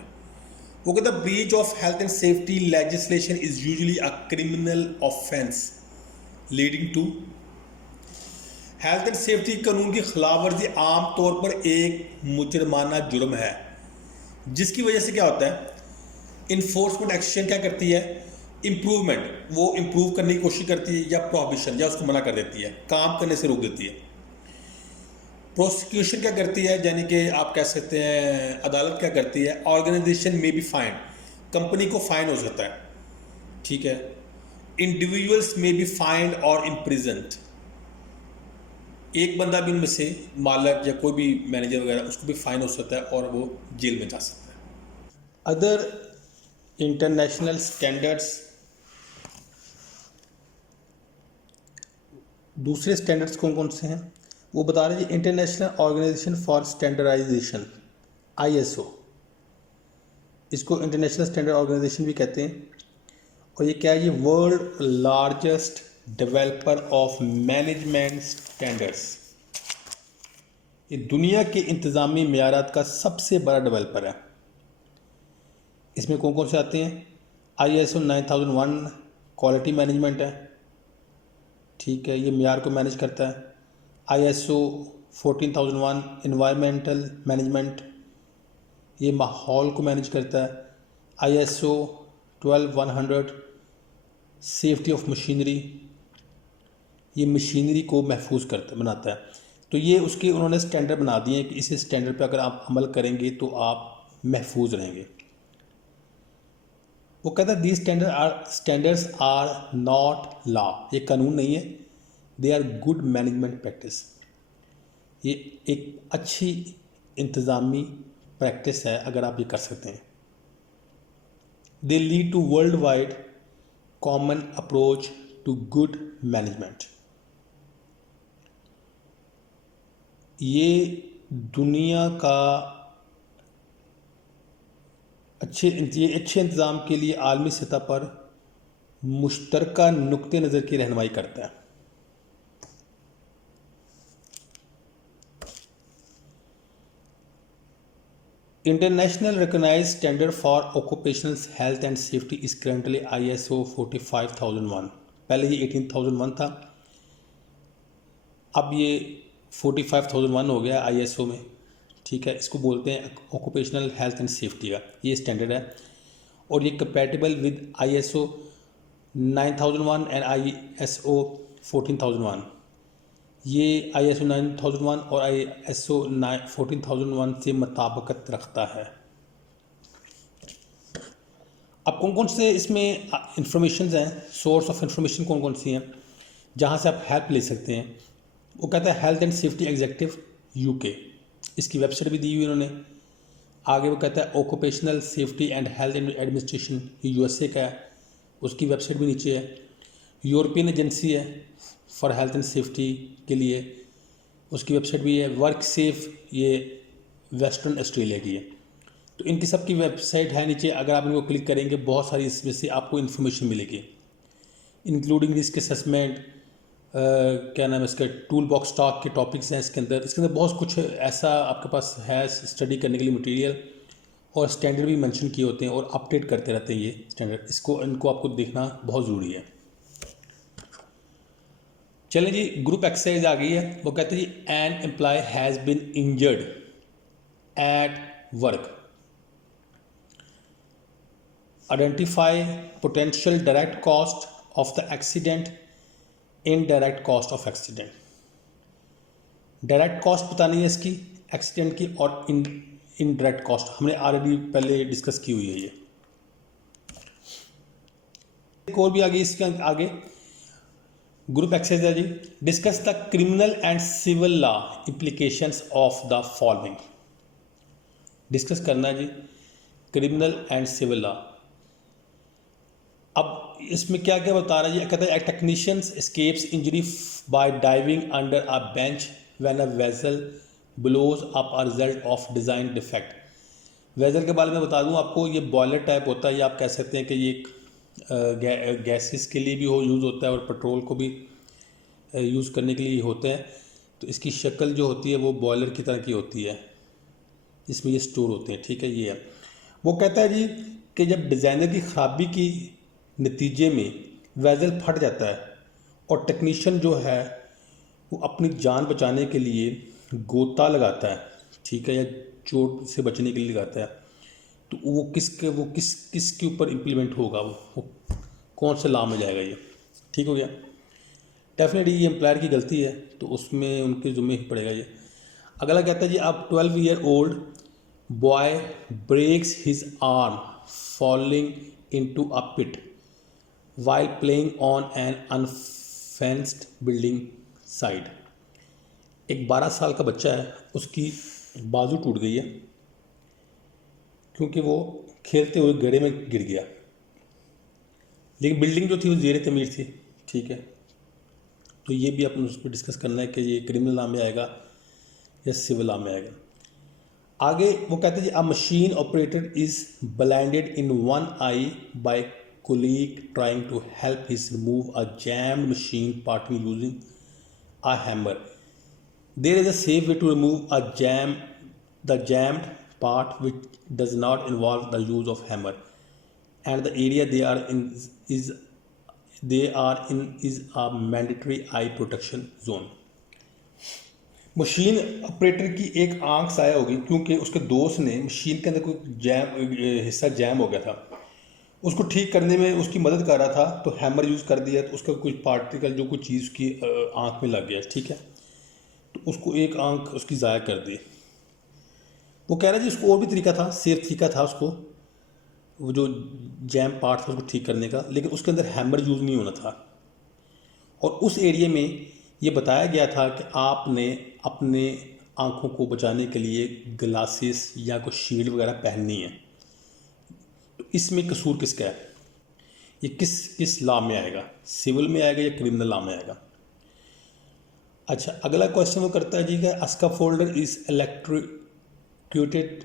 वो कहता है breach of health and safety legislation is usually a criminal offence leading to, health and safety कानून की खिलाफ वर्जी आम तौर पर एक मुजरमाना जुर्म है, जिसकी वजह से क्या होता है इन्फोर्समेंट एक्शन क्या करती है? इम्प्रूवमेंट, वो इम्प्रूव करने की कोशिश करती है, या प्रोहिबिशन, या उसको मना कर देती है, काम करने से रोक देती है। प्रोसिक्यूशन क्या करती है, यानी कि आप कह सकते हैं अदालत क्या करती है? ऑर्गेनाइजेशन में भी फाइन, कंपनी को फाइन हो सकता है। ठीक है, इंडिविजुअल्स में भी फाइंड और इम्प्रिजन्ड, एक बंदा भी इनमें से मालिक या कोई भी मैनेजर वगैरह उसको भी फाइन हो सकता है और वो जेल में जा सकता है। अदर इंटरनेशनल स्टैंडर्ड्स, दूसरे स्टैंडर्ड्स कौन कौन से हैं वो बता रहे हैं। International organisation for standardisation ISO, इसको इंटरनेशनल स्टैंडर्ड ऑर्गेनाइजेशन भी कहते हैं। और ये क्या है? ये world largest developer of management standards, ये दुनिया के इंतज़ामी मेयारात का सबसे बड़ा डेवलपर है। इसमें कौन कौन से आते हैं? ISO 9001 क्वालिटी मैनेजमेंट है, ठीक है, ये मेयार को मैनेज करता है। ISO 14001 इन्वायरमेंटल मैनेजमेंट, ये माहौल को मैनेज करता है। ISO 12100 सेफ्टी ऑफ मशीनरी, ये मशीनरी को महफूज बनाता है। तो ये उसके उन्होंने स्टैंडर्ड बना दिए हैं कि इस स्टैंडर्ड पे अगर आप अमल करेंगे तो आप महफूज रहेंगे। वो कहता है these standards are not law, ये कानून नहीं है, they are good management practice, ये एक अच्छी इंतज़ामी प्रैक्टिस है अगर आप ये कर सकते हैं। They lead to world wide common approach to good management, ये दुनिया का अच्छे इंतज़ाम के लिए आलमी सतह पर मुश्तरका नुक्ते नज़र की रहनुमाई करता है। International recognised standard for occupational health and safety is currently ISO 45001। पहले ये 18001 था, अब ये 45001 हो गया ISO में, ठीक है। इसको बोलते हैं ऑक्यूपेशनल हेल्थ एंड सेफ्टी का ये स्टैंडर्ड है, और ये compatible with ISO 9001 and ISO 14001। ये ISO 9001 और ISO 14001 से मुताबिकत रखता है। अब कौन कौन से इसमें इंफॉर्मेशन हैं, सोर्स ऑफ इंफॉर्मेशन कौन कौन सी हैं जहाँ से आप हेल्प ले सकते हैं। वो कहता है health and safety executive UK, इसकी वेबसाइट भी दी हुई उन्होंने। आगे वो कहता है occupational safety and health administration, ये USA का है, उसकी वेबसाइट भी नीचे है। यूरोपियन एजेंसी है फॉर हेल्थ एंड सेफ्टी के लिए, उसकी वेबसाइट भी है। वर्क सेफ, ये वेस्टर्न ऑस्ट्रेलिया की है। तो इनकी सब की वेबसाइट है नीचे, अगर आप इनको क्लिक करेंगे बहुत सारी इसमें से आपको इन्फॉर्मेशन मिलेगी, इंक्लूडिंग रिस्क असेसमेंट, क्या नाम है इसका, टूल बॉक्स टॉक के टॉपिक्स हैं इसके अंदर बहुत कुछ ऐसा आपके पास है स्टडी करने के लिए मटेरियल, और स्टैंडर्ड भी मेंशन किए होते हैं और अपडेट करते रहते हैं ये स्टैंडर्ड। इनको आपको देखना बहुत ज़रूरी है। चलें जी, ग्रुप एक्सरसाइज आ गई है। वो कहते हैं जी an employ has been injured at work, identify potential direct cost of the accident, indirect cost of accident. Direct cost बतानी है इसकी एक्सीडेंट की, और इनडायरेक्ट कॉस्ट हमने ऑलरेडी पहले डिस्कस की हुई है। ये एक और भी आगे इसके आगे ग्रुप एक्सरसाइज है जी, discuss the criminal and civil law implications of the following. Discuss करना है जी क्रिमिनल एंड सिविल लॉ। अब इसमें क्या क्या बता रहा है, ये कहता है technicians escapes injury by diving under a bench when a vessel blows up a result of design defect. Vessel के बारे में बता दूं आपको, ये बॉयलर टाइप होता है, या आप कह सकते हैं कि ये गैसेस के लिए भी यूज़ होता है और पेट्रोल को भी यूज़ करने के लिए होते हैं। तो इसकी शक्ल जो होती है वो बॉयलर की तरह की होती है, इसमें ये स्टोर होते हैं, ठीक है। ये है, वो कहता है जी कि जब डिज़ाइनर की ख़राबी की नतीजे में वेसल फट जाता है और टेक्नीशियन जो है वो अपनी जान बचाने के लिए गोता लगाता है, ठीक है, या चोट से बचने के लिए लगाता है, तो वो किसके ऊपर इम्प्लीमेंट होगा, वो कौन से लॉ में जाएगा ये, ठीक हो गया। डेफिनेटली ये एम्प्लॉयर की गलती है तो उसमें उनके ज़िम्मे ही पड़ेगा ये। अगला कहता है जी अब 12 year old boy breaks his arm falling into a pit while playing on an unfenced building side। एक 12 साल का बच्चा है, उसकी बाजू टूट गई है क्योंकि वो खेलते हुए गड्ढे में गिर गया, लेकिन बिल्डिंग जो थी वो ज़ेरे तमीर थी, ठीक है। तो ये भी अपन उस पर डिस्कस करना है कि ये क्रिमिनल लॉ में आएगा या सिविल लॉ में आएगा। आगे वो कहते हैं जी a machine operator is blinded in one eye by colleague trying to help his remove a jammed machine part using a hammer। There is a safe way to remove the jammed part which does not involve the use of hammer, and the area they are in is a mandatory eye protection zone। Machine operator की एक आंख साया होगी क्योंकि उसके दोस्त ने machine के अंदर कोई हिस्सा जैम हो गया था, उसको ठीक करने में उसकी मदद कर रहा था, तो हैमर यूज़ कर दिया, तो उसका कुछ पार्टिकल जो कुछ चीज़ की आँख में लग गया, ठीक है, तो उसको एक आँख उसकी ज़ाया कर दी। वो कह रहा है जी उसको और भी तरीका था, सेफ तरीका था उसको, वो जो जैम पार्ट था उसको ठीक करने का, लेकिन उसके अंदर हैमर यूज़ नहीं होना था। और उस एरिया में ये बताया गया था कि आपने अपने आँखों को बचाने के लिए ग्लासेस या कोई शील्ड वगैरह पहननी है। तो इसमें कसूर किसका है? ये किस किस लॉ में आएगा? सिविल में आएगा या क्रिमिनल लॉ में आएगा? अच्छा, अगला क्वेश्चन वो करता है जी का scaffolder is electrocuted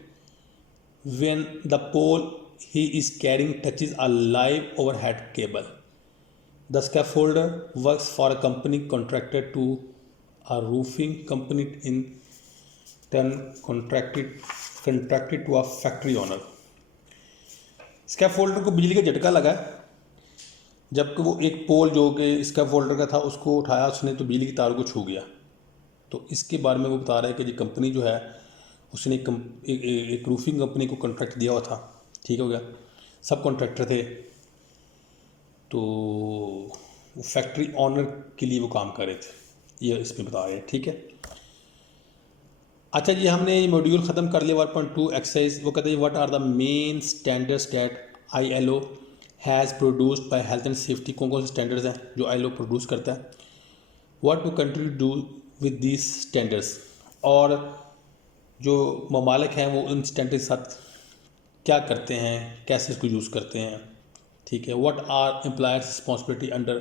when the pole he is carrying touches a live overhead cable. The scaffolder works for a company contracted to a roofing company in turn contracted to a factory owner। Scaffolder को बिजली का झटका लगा, जबकि वो एक पोल जो कि स्कैफोल्डर का था उसको उठाया उसने तो बिजली की तार को छू गया। तो इसके बारे में वो बता रहा है कि जी कंपनी जो है उसने एक रूफिंग कंपनी को कॉन्ट्रैक्ट दिया हुआ था, ठीक हो गया, सब कॉन्ट्रैक्टर थे, तो वो फैक्ट्री ऑनर के लिए वो काम कर रहे थे, ये इसमें बता रहे हैं, ठीक है। अच्छा जी, हमने ये मॉड्यूल ख़त्म कर लिया 1.2 एक्सरसाइज। वो कहते हैं what are the main standards that ILO has produced by health and safety. कौन कौन से स्टैंडर्ड्स हैं जो ILO प्रोड्यूस करता है? What to country do with these standards, और जो ममालिक हैं वो इन स्टैंडर्ड के साथ क्या करते हैं, कैसे इसको यूज़ करते हैं, ठीक है। What are employers responsibility under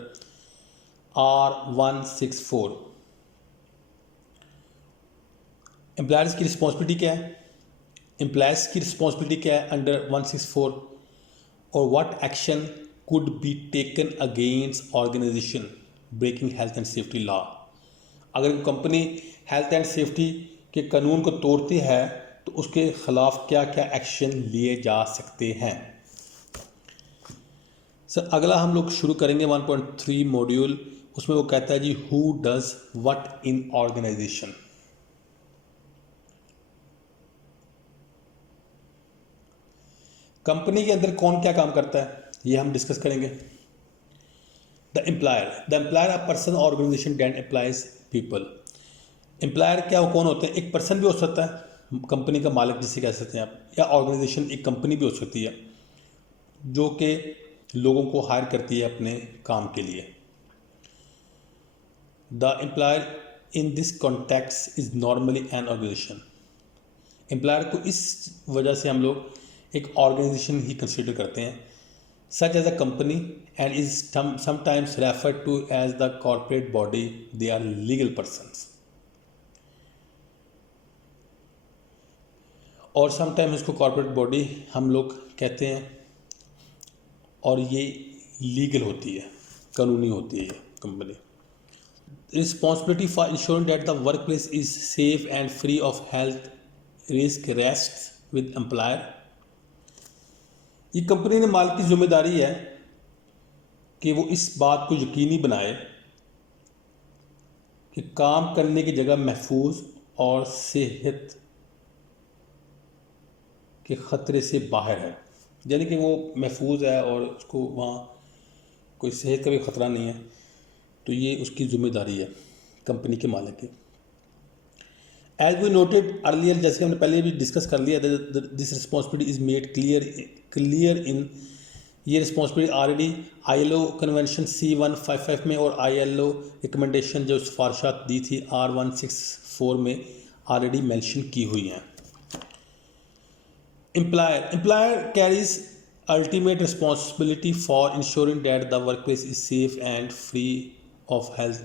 R164। Employers की रिस्पॉन्सिबिलिटी क्या है, एम्प्लॉयर्स की रिस्पॉन्सिबिलिटी क्या है अंडर 164, और what action could be taken against organisation breaking health and safety law. अगर कंपनी हेल्थ एंड सेफ्टी के कानून को तोड़ती है तो उसके खिलाफ क्या क्या एक्शन लिए जा सकते हैं। सर अगला हम लोग शुरू करेंगे 1.3 मॉड्यूल। उसमें वो कहता है जी who does what in organization. Company के अंदर कौन क्या काम करता है ये हम डिस्कस करेंगे। The employer a person organisation that employs people. Employer क्या कौन होते हैं? एक पर्सन भी हो सकता है, कंपनी का मालिक जिसे कह सकते हैं आप, या ऑर्गेनाइजेशन एक कंपनी भी हो सकती है जो कि लोगों को हायर करती है अपने काम के लिए। The employer in this context is normally an organisation. Employer को इस वजह से हम लोग एक ऑर्गेनाइजेशन ही कंसिडर करते हैं, such as a company and is sometimes referred to as the corporate body. They are legal persons, और समटाइम इसको कॉर्पोरेट बॉडी हम लोग कहते हैं, और ये लीगल होती है, कानूनी होती है ये company. Responsibility for ensuring that the work place is safe and free of health risk rest with employer. ये कंपनी ने मालिक की जिम्मेदारी है कि वो इस बात को यकीनी बनाए कि काम करने की जगह महफूज और सेहत के ख़तरे से बाहर है, यानी कि वो महफूज है और उसको वहाँ कोई सेहत का भी ख़तरा नहीं है, तो ये उसकी जिम्मेदारी है कंपनी के मालिक की। एज वी नोटेड अर्लियर, जैसे हमने पहले भी डिस्कस कर लिया, this responsibility is made clear in, ये responsibility already ILO convention C155 में और ILO रिकमेंडेशन जो सिफारशात दी थी R164 में ऑलरेडी मेंशन की हुई हैं। Employer carries ultimate responsibility for ensuring that the workplace is safe and free of health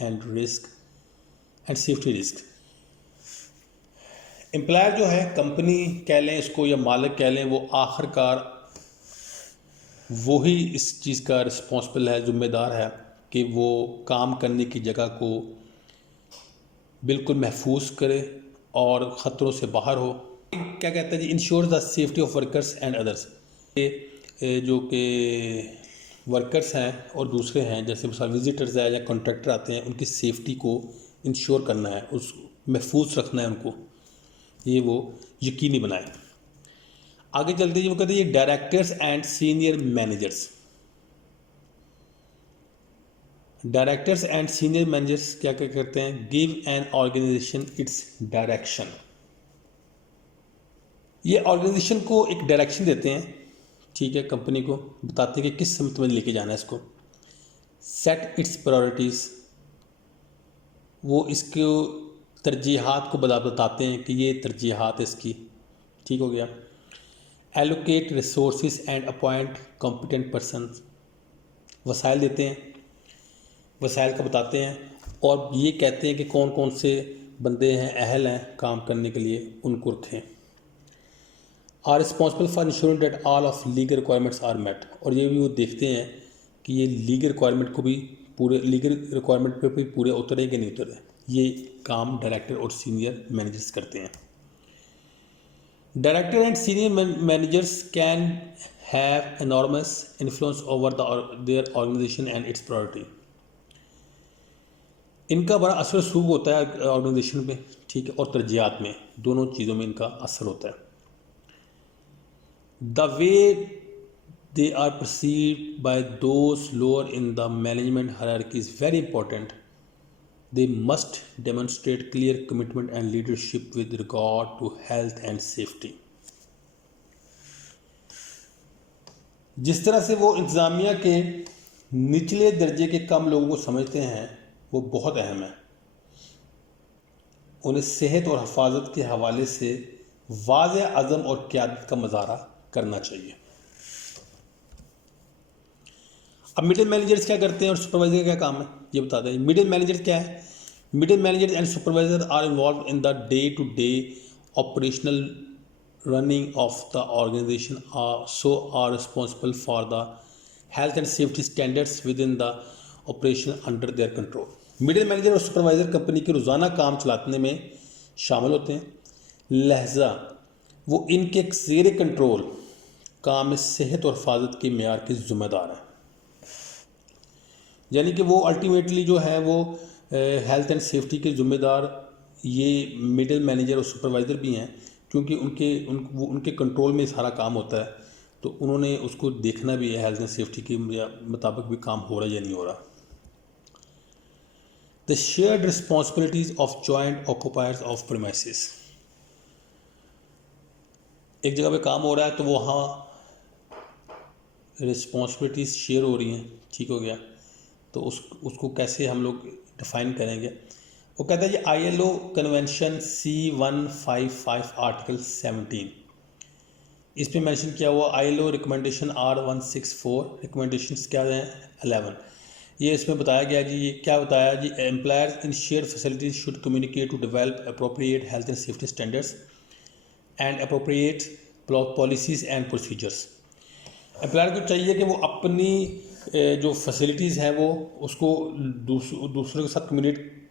and risk and safety risk। Employer जो है, कंपनी कह लें इसको या मालिक कह लें, वो आखिरकार वही इस चीज़ का रिस्पॉन्सिबल है, जिम्मेदार है कि वो काम करने की जगह को बिल्कुल महफूज करे और ख़तरों से बाहर हो। क्या कहता है जी, ensure the safety of workers and others. जो कि वर्कर्स हैं और दूसरे हैं, जैसे मिसाल विजिटर्स हैं या कॉन्ट्रैक्टर आते हैं, उनकी सेफ्टी को इंश्योर करना है, उस महफूज रखना है उनको, ये वो यकीनी बनाए। आगे चलते हैं, वो कहते हैं ये directors and senior managers. Directors and senior managers क्या क्या करते हैं? Give an organisation its direction. ये ऑर्गेनाइजेशन को एक डायरेक्शन देते हैं ठीक है, कंपनी को बताते हैं कि किस समित में लेके जाना है इसको। सेट इट्स प्रायोरिटीज़, वो इसको तरजीहात को बताते हैं कि ये तरजीहात इसकी, ठीक हो गया। Allocate resources and appoint competent person, वसाइल देते हैं, वसाइल का बताते हैं और ये कहते हैं कि कौन कौन से बंदे हैं अहल हैं काम करने के लिए, उनको रखें। Are responsible for ensuring that all of legal requirements are met, और ये भी वो देखते हैं कि ये लीगल रिक्वायरमेंट को भी पूरे लीगल रिक्वायरमेंट पे भी पूरे उतरे कि नहीं उतरे। ये काम डायरेक्टर और सीनियर मैनेजर्स करते हैं। Director and senior managers can have enormous influence over their organisation and its priority, इनका बड़ा असर सूब होता है ऑर्गेनाइजेशन में, ठीक है, और तरजीहात में, दोनों चीज़ों में इनका असर होता है। The way they are perceived by those lower in the management hierarchy is very important. They must demonstrate clear commitment and leadership with regard to health and safety. जिस तरह से वो इंतज़ामिया के निचले दर्जे के कम लोगों को समझते हैं वो बहुत अहम है। उन्हें सेहत और हिफाजत के हवाले से वाज़ेह अज़म और क़यादत का मुज़ाहरा करना चाहिए। अब मिडिल मैनेजर्स क्या करते हैं और सुपरवाइजर का क्या काम है ये बता दें। मिडिल मैनेजर क्या है? Middle manager and supervisor are involve in the day to day operational running of the organization, are responsible for the health and safety standards within the operation under their control। Middle manager और supervisor company के रोज़ाना काम चलाने में शामिल होते हैं, लिहाजा वो इनके ज़ेर कंट्रोल काम में सेहत और हिफाजत के मेयार के ज़िम्मेदार हैं। यानी कि वो अल्टीमेटली जो है वो हेल्थ एंड सेफ्टी के ज़िम्मेदार ये मिडिल मैनेजर और सुपरवाइज़र भी हैं, क्योंकि उनके कंट्रोल में सारा काम होता है, तो उन्होंने उसको देखना भी है हेल्थ एंड सेफ्टी के मुताबिक भी काम हो रहा है या नहीं हो रहा। The shared responsibilities of joint occupiers of premises, एक जगह पे काम हो रहा है तो वहाँ रिस्पॉन्सिबिलिटीज़ शेयर हो रही हैं, ठीक हो गया, तो उसको कैसे हम लोग डिफ़ाइन करेंगे। वो कहता है जी ILO कन्वेंशन C155 आर्टिकल 17, इस पर मैंशन किया हुआ ILO रिकमेंडेशन R164 रिकमेंडेशंस क्या हैं 11, ये इसमें बताया गया जी, ये क्या बताया जी, employers in share facilities should communicate to develop appropriate health and safety standards and appropriate policies and procedures. Employer को चाहिए कि वो अपनी जो फैसिलिटीज़ हैं वो उसको दूसरों के साथ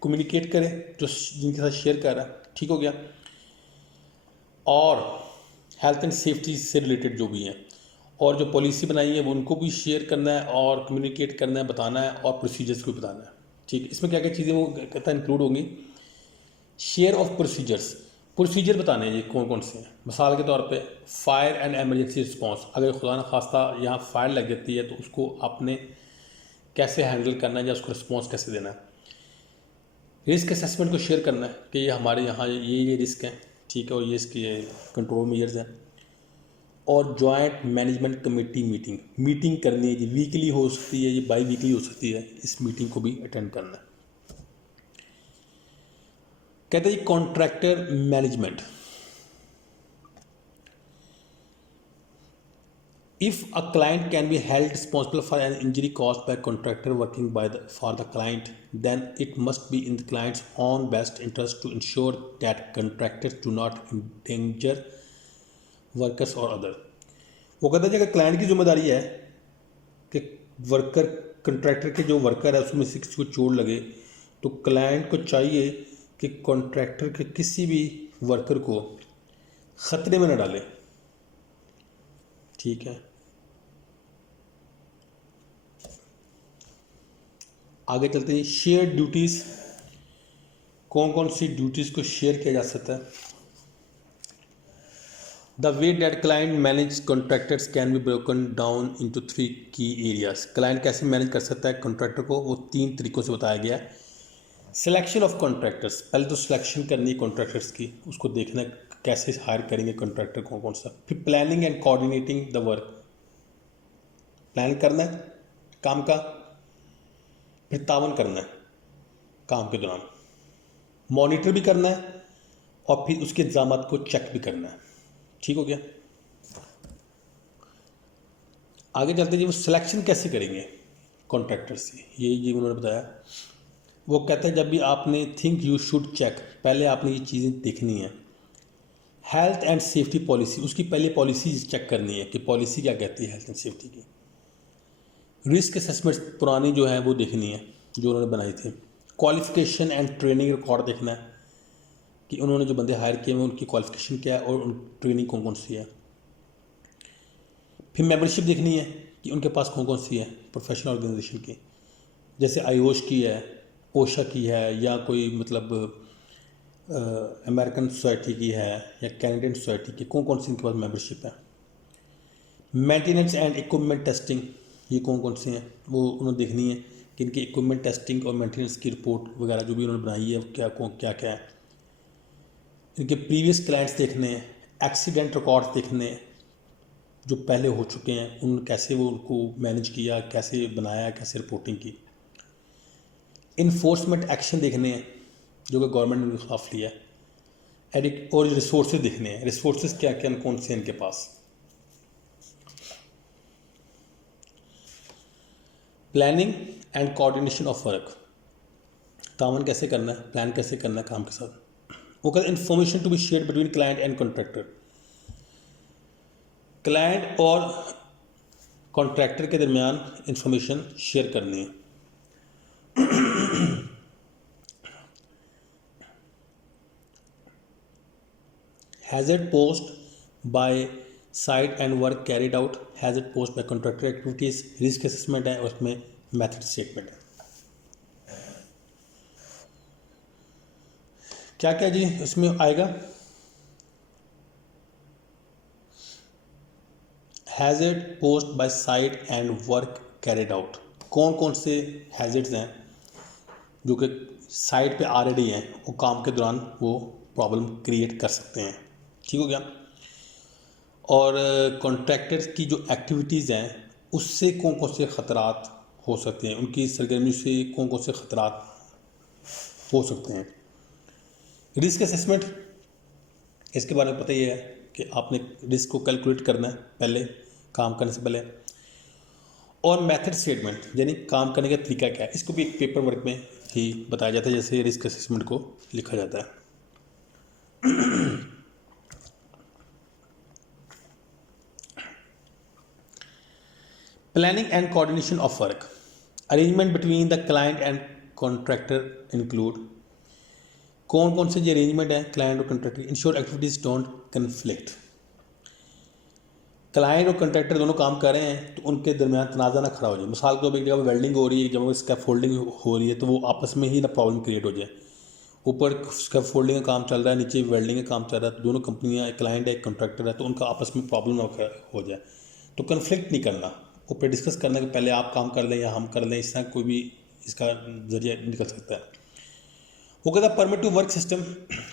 कम्युनिकेट करे जो जिनके साथ शेयर कर रहा है, ठीक हो गया, और हेल्थ एंड सेफ्टी से रिलेटेड जो भी हैं, और जो पॉलिसी बनाई है वो उनको भी शेयर करना है और कम्युनिकेट करना है, बताना है, और प्रोसीजर्स को भी बताना है, ठीक। इसमें क्या क्या चीज़ें वो कहता है इंक्लूड होंगी। शेयर ऑफ प्रोसीजर बताने हैं ये कौन कौन से हैं। मिसाल के तौर पे फायर एंड एमरजेंसी रिस्पांस, अगर खुदा न खास्ता यहाँ फायर लग जाती है तो उसको आपने कैसे हैंडल करना है या उसको रिस्पांस कैसे देना है। रिस्क असेसमेंट को शेयर करना है कि ये हमारे यहाँ ये रिस्क हैं, ठीक है, और ये इसके कंट्रोल मेजर्स हैं। और जॉइंट मैनेजमेंट कमेटी मीटिंग करनी है, ये वीकली हो सकती है, ये बाई वीकली हो सकती है, इस मीटिंग को भी अटेंड करना है। कहते हैं contractor management, if a client can be held responsible for an injury caused by a contractor working for the client, then it must be in the client's own best interest to ensure that contractors do not endanger workers or others। वो कहता है कि client की जिम्मेदारी है कि worker contractor के जो वर्कर है उसमें से किसी को चोट लगे तो क्लाइंट को चाहिए कि कॉन्ट्रैक्टर के किसी भी वर्कर को ख़तरे में न डाले, ठीक है। आगे चलते हैं, शेयर ड्यूटीज़, कौन कौन सी ड्यूटीज़ को शेयर किया जा सकता है। The way that client manage contractors can be broken down into 3 key areas. Client कैसे मैनेज कर सकता है कॉन्ट्रैक्टर को, वो 3 तरीक़ों से बताया गया है। सिलेक्शन ऑफ कॉन्ट्रैक्टर्स, पहले तो सिलेक्शन करनी है कॉन्ट्रैक्टर्स की, उसको देखना कैसे हायर करेंगे कॉन्ट्रैक्टर कौन कौन सा। फिर planning and coordinating the work, plan करना है काम का, फिर तावन करना है काम के दौरान, मॉनिटर भी करना है और फिर उसके इंतजाम को चेक भी करना है। ठीक हो गया। आगे चलते जी वो सिलेक्शन कैसे करेंगे कॉन्ट्रैक्टर से, ये उन्होंने बताया। वो कहते हैं जब भी आपने थिंक यू शुड चेक, पहले आपने ये चीज़ें देखनी है। हेल्थ एंड सेफ्टी पॉलिसी, उसकी पहले पॉलिसी चेक करनी है कि पॉलिसी क्या कहती है हेल्थ एंड सेफ्टी की। रिस्क असेसमेंट पुरानी जो है वो देखनी है जो उन्होंने बनाई थी। क्वालिफिकेशन एंड ट्रेनिंग रिकॉर्ड देखना है कि उन्होंने जो बंदे हायर किए हैं उनकी क्वालिफिकेशन क्या है और उन ट्रेनिंग कौन कौन सी है। फिर मेंबरशिप देखनी है कि उनके पास कौन कौन सी है प्रोफेशनल ऑर्गेनाइजेशन की, जैसे आईओश की है, ओशा की है, या कोई मतलब अमेरिकन सोसाइटी की है या कैनेडियन सोसाइटी की, कौन कौन सी इनके पास मेंबरशिप है। मेंटेनेंस एंड इक्विपमेंट टेस्टिंग, ये कौन कौन सी हैं वो उन्होंने देखनी है कि इनकी इक्विपमेंट टेस्टिंग और मेंटेनेंस की रिपोर्ट वगैरह जो भी उन्होंने बनाई है क्या क्या है। इनके प्रीवियस क्लाइंट्स देखने हैं, एक्सीडेंट रिकॉर्ड्स देखने हैं जो पहले हो चुके हैं, उन कैसे वो उनको मैनेज किया, कैसे बनाया, कैसे रिपोर्टिंग की। इन्फोर्समेंट एक्शन देखने हैं जो कि गवर्नमेंट ने उनके खिलाफ लिया है। और रिसोर्सेज देखने हैं, रिसोर्सेज क्या क्या कौन से हैं इनके पास। Planning and coordination of work, तावन कैसे करना है, प्लान कैसे करना है काम के साथ। वो कहते हैं information to be share between client and contractor, client और कॉन्ट्रैक्टर के दरमियान इंफॉर्मेशन शेयर करनी है। Hazard posed by site and work carried out, hazard posed by contractor activities, risk assessment है और उसमें मेथड स्टेटमेंट है। क्या क्या जी इसमें आएगा। Hazard posed by site and work carried out, कौन कौन से हैजर्ड्स हैं जो कि साइट पे ऑलरेडी हैं, वो काम के दौरान वो प्रॉब्लम क्रिएट कर सकते हैं। ठीक हो गया। और कॉन्ट्रैक्टर्स की जो एक्टिविटीज़ हैं उससे कौन कौन से ख़तरात हो सकते हैं, उनकी सरगर्मी से कौन कौन से ख़तरात हो सकते हैं। रिस्क असेसमेंट, इसके बारे में पता ही है कि आपने रिस्क को कैलकुलेट करना है पहले काम करने से पहले। और मेथड स्टेटमेंट यानी काम करने का तरीका क्या है, इसको भी एक पेपर वर्क में ही बताया जाता है जैसे रिस्क असेसमेंट को लिखा जाता है। Planning and coordination of work, arrangement between the client and contractor include, कौन कौन से जो अरेंजमेंट है क्लाइंट और contractor, ensure activities don't conflict. Client और कॉन्ट्रैक्टर दोनों काम कर रहे हैं तो उनके दरमियान तनाज़ा ना खड़ा हो जाए। मिसाल के तौर पर एक जगह वेल्डिंग हो रही है, एक जगह स्कैफोल्डिंग हो रही है, तो वो आपस में ही ना प्रॉब्लम क्रिएट हो जाए। ऊपर स्कैफोल्डिंग का काम चल रहा है, नीचे वेल्डिंग का काम चल रहा है, तो दोनों कंपनियां, एक क्लाइंट है एक कॉन्ट्रैक्टर है, तो उनका आपस में प्रॉब्लम ना हो जाए। तो कन्फ्लिक्ट नहीं करना, ऊपर डिस्कस करना कि पहले आप काम कर लें या हम कर लें, इस तरह कोई भी इसका जरिया निकल सकता है। वो कहता है permit to work system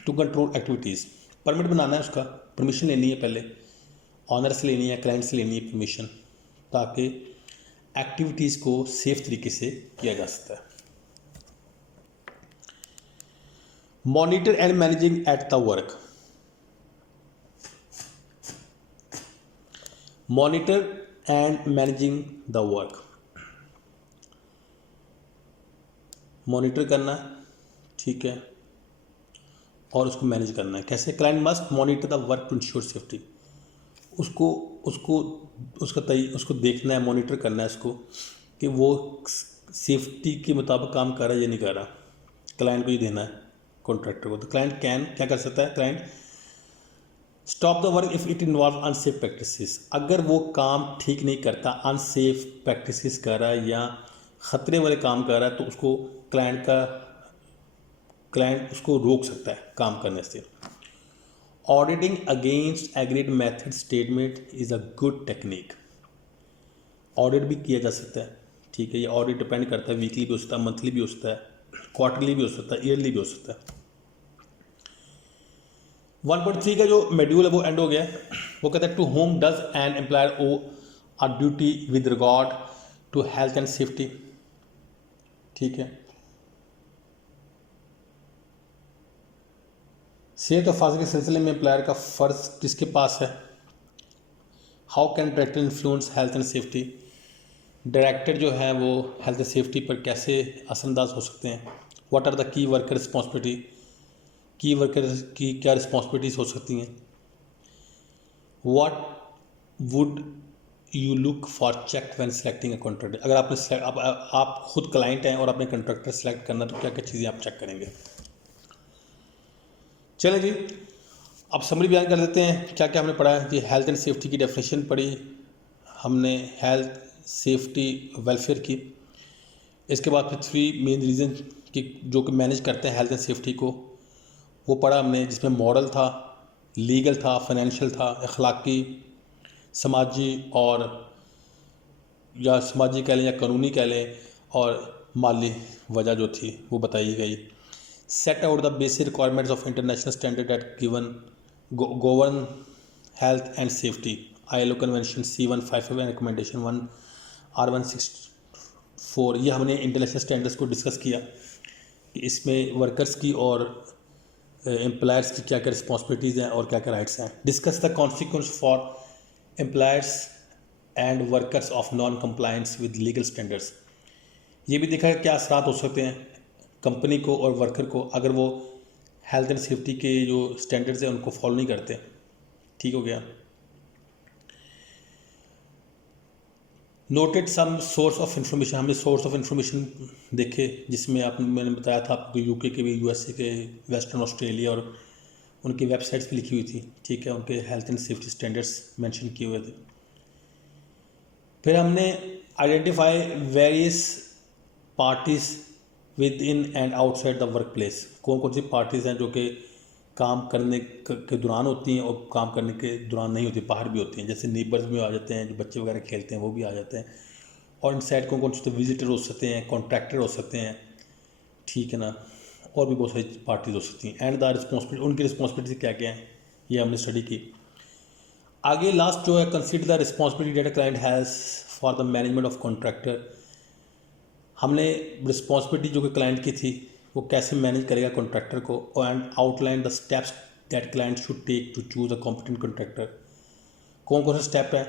to control activities, permit बनाना है, उसका परमिशन लेनी है पहले, ऑनर से लेनी है, क्लाइंट से लेनी है परमिशन, ताकि एक्टिविटीज़ को सेफ तरीके से किया जा सकता है। Monitor and managing at the work, monitor and managing the work, monitor करना है, ठीक है, और उसको मैनेज करना है कैसे। Client must monitor the work to ensure safety, उसको देखना है, मॉनिटर करना है उसको कि वो सेफ्टी के मुताबिक काम कर रहा है या नहीं कर रहा। क्लाइंट को ही देना है कॉन्ट्रैक्टर को। तो क्लाइंट क्या कर सकता है, client stop the work if it involve unsafe practices, अगर वो काम ठीक नहीं करता, अनसेफ प्रैक्टिसेस कर रहा है या ख़तरे वाले काम कर रहा है, तो उसको क्लाइंट उसको रोक सकता है काम करने से। Auditing against agreed method statement is a good technique, audit भी किया जा सकता है, ठीक है। ये ऑडिट डिपेंड करता है, वीकली भी हो सकता है, मंथली भी हो सकता है, क्वार्टरली भी हो सकता है, ईयरली भी हो सकता है। 1.3 का जो शेड्यूल है वो एंड हो गया। वो कहता है to whom does an employer owe are duty with regard to health and safety. ठीक है, सेहत और हिफाजत के सिलसिले में एम्प्लॉयर का फ़र्ज़ किसके पास है? How can director influence health and safety? Director जो है वो हेल्थ एंड सेफ्टी पर कैसे असरअंदाज हो सकते हैं? What are the key worker responsibility? Key worker की क्या रिस्पॉन्सिबिलिटीज़ हो सकती हैं? What would you look for check when selecting a contractor? अगर आपने आप खुद क्लाइंट हैं और आपने कॉन्ट्रैक्टर सेलेक्ट करना, तो क्या क्या चीज़ें आप चेक करेंगे? चलें जी, अब समरी बयान कर देते हैं क्या क्या हमने पढ़ा है। कि हेल्थ एंड सेफ्टी की डेफिनेशन पढ़ी हमने, हेल्थ सेफ्टी वेलफेयर की। इसके बाद फिर 3 मेन रीज़न कि जो कि मैनेज करते हैं हेल्थ एंड सेफ्टी को, वो पढ़ा हमने, जिसमें मॉरल था, लीगल था, फाइनेंशियल था, अखलाकी, समाजी और या समाजी कह लें या कानूनी कह लें, और माली वजह जो थी वो बताई गई। Set out the basic requirements of international standard that given govern health and safety, ILO convention C155 and recommendation 1 R164। ये हमने इंटरनेशनल स्टैंडर्ड्स को डिस्कस किया कि इसमें वर्कर्स की और एम्प्लॉयर्स की क्या क्या रिस्पॉन्सिबिलिटीज़ हैं और क्या क्या राइट्स हैं। Discuss the consequence for employers and workers of non compliance with legal standards. ये भी देखा क्या असरात हो सकते हैं कंपनी को और वर्कर को अगर वो हेल्थ एंड सेफ्टी के जो स्टैंडर्ड्स हैं उनको फॉलो नहीं करते। ठीक हो गया। Noted some source of information, हमने सोर्स ऑफ इंफॉर्मेशन देखे जिसमें मैंने बताया था आपको UK के भी, USA के, वेस्टर्न ऑस्ट्रेलिया और उनकी वेबसाइट्स पे लिखी हुई थी। ठीक है, उनके health and safety standards mention किए हुए थे। फिर हमने identify various parties with in and outside the work place. कौन कौन सी पार्टीज़ हैं जो कि काम करने के दौरान होती हैं और काम करने के दौरान नहीं होती, बाहर भी होती हैं। जैसे नेबर्स भी आ जाते हैं, जो बच्चे वगैरह खेलते हैं वो भी आ जाते हैं। और इनसाइड कौन कौन से विजिटर हो सकते हैं, कॉन्ट्रैक्टर हो सकते हैं, ठीक है ना, और भी बहुत सारी पार्टीज हो सकती हैं। एंड द रिस्पॉन्सिबिलिटी, उनकी रिस्पॉन्सिबिलिटी क्या क्या है, ये हमने स्टडी की। आगे लास्ट जो है, consider the responsibility that client has for the management of contractor. हमने रिस्पॉन्सिबिलिटी जो कि क्लाइंट की थी वो कैसे मैनेज करेगा कॉन्ट्रैक्टर को, and outline the steps that client should take to choose a competent contractor. कौन कौन से स्टेप है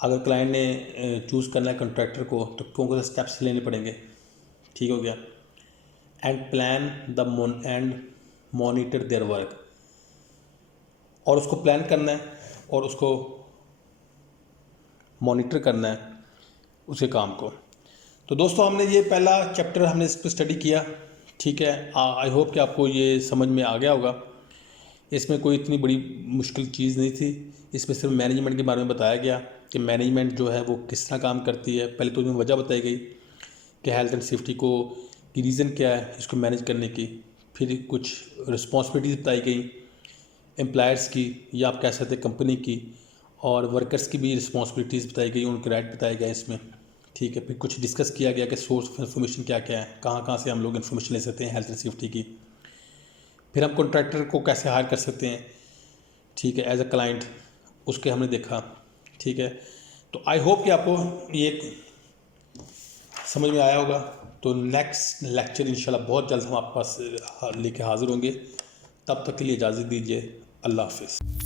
अगर क्लाइंट ने चूज़ करना है कॉन्ट्रैक्टर को, तो कौन कौन से स्टेप्स लेने पड़ेंगे। ठीक हो गया। And plan the end monitor their work, और उसको प्लान करना है और उसको मॉनिटर करना है उसके काम को। तो दोस्तों हमने ये पहला चैप्टर हमने इस पर स्टडी किया। ठीक है, आई होप कि आपको ये समझ में आ गया होगा। इसमें कोई इतनी बड़ी मुश्किल चीज़ नहीं थी, इसमें सिर्फ मैनेजमेंट के बारे में बताया गया कि मैनेजमेंट जो है वो किस तरह काम करती है। पहले तो उसमें वजह बताई गई कि हेल्थ एंड सेफ्टी को की रीज़न क्या है इसको मैनेज करने की। फिर कुछ रिस्पॉन्सिबिलिटीज़ बताई गई एम्प्लॉयर्स की, या आप कह सकते हैं कंपनी की, और वर्कर्स की भी रिस्पॉन्सिबिलिटीज़ बताई गई, उनके राइट बताए गए इसमें। ठीक है, फिर कुछ डिस्कस किया गया कि सोर्स ऑफ इन्फॉर्मेशन क्या क्या है, कहाँ कहाँ से हम लोग इन्फॉर्मेशन ले सकते हैं हेल्थ एंड सेफ्टी की। फिर हम कॉन्ट्रैक्टर को कैसे हायर कर सकते हैं, ठीक है, एज अ क्लाइंट, उसके हमने देखा। ठीक है, तो आई होप कि आपको ये समझ में आया होगा। तो नेक्स्ट लेक्चर इंशाल्लाह बहुत जल्द हम आपके पास लेके हाज़िर होंगे। तब तक के लिए इजाज़त दीजिए। अल्लाह हाफिज़।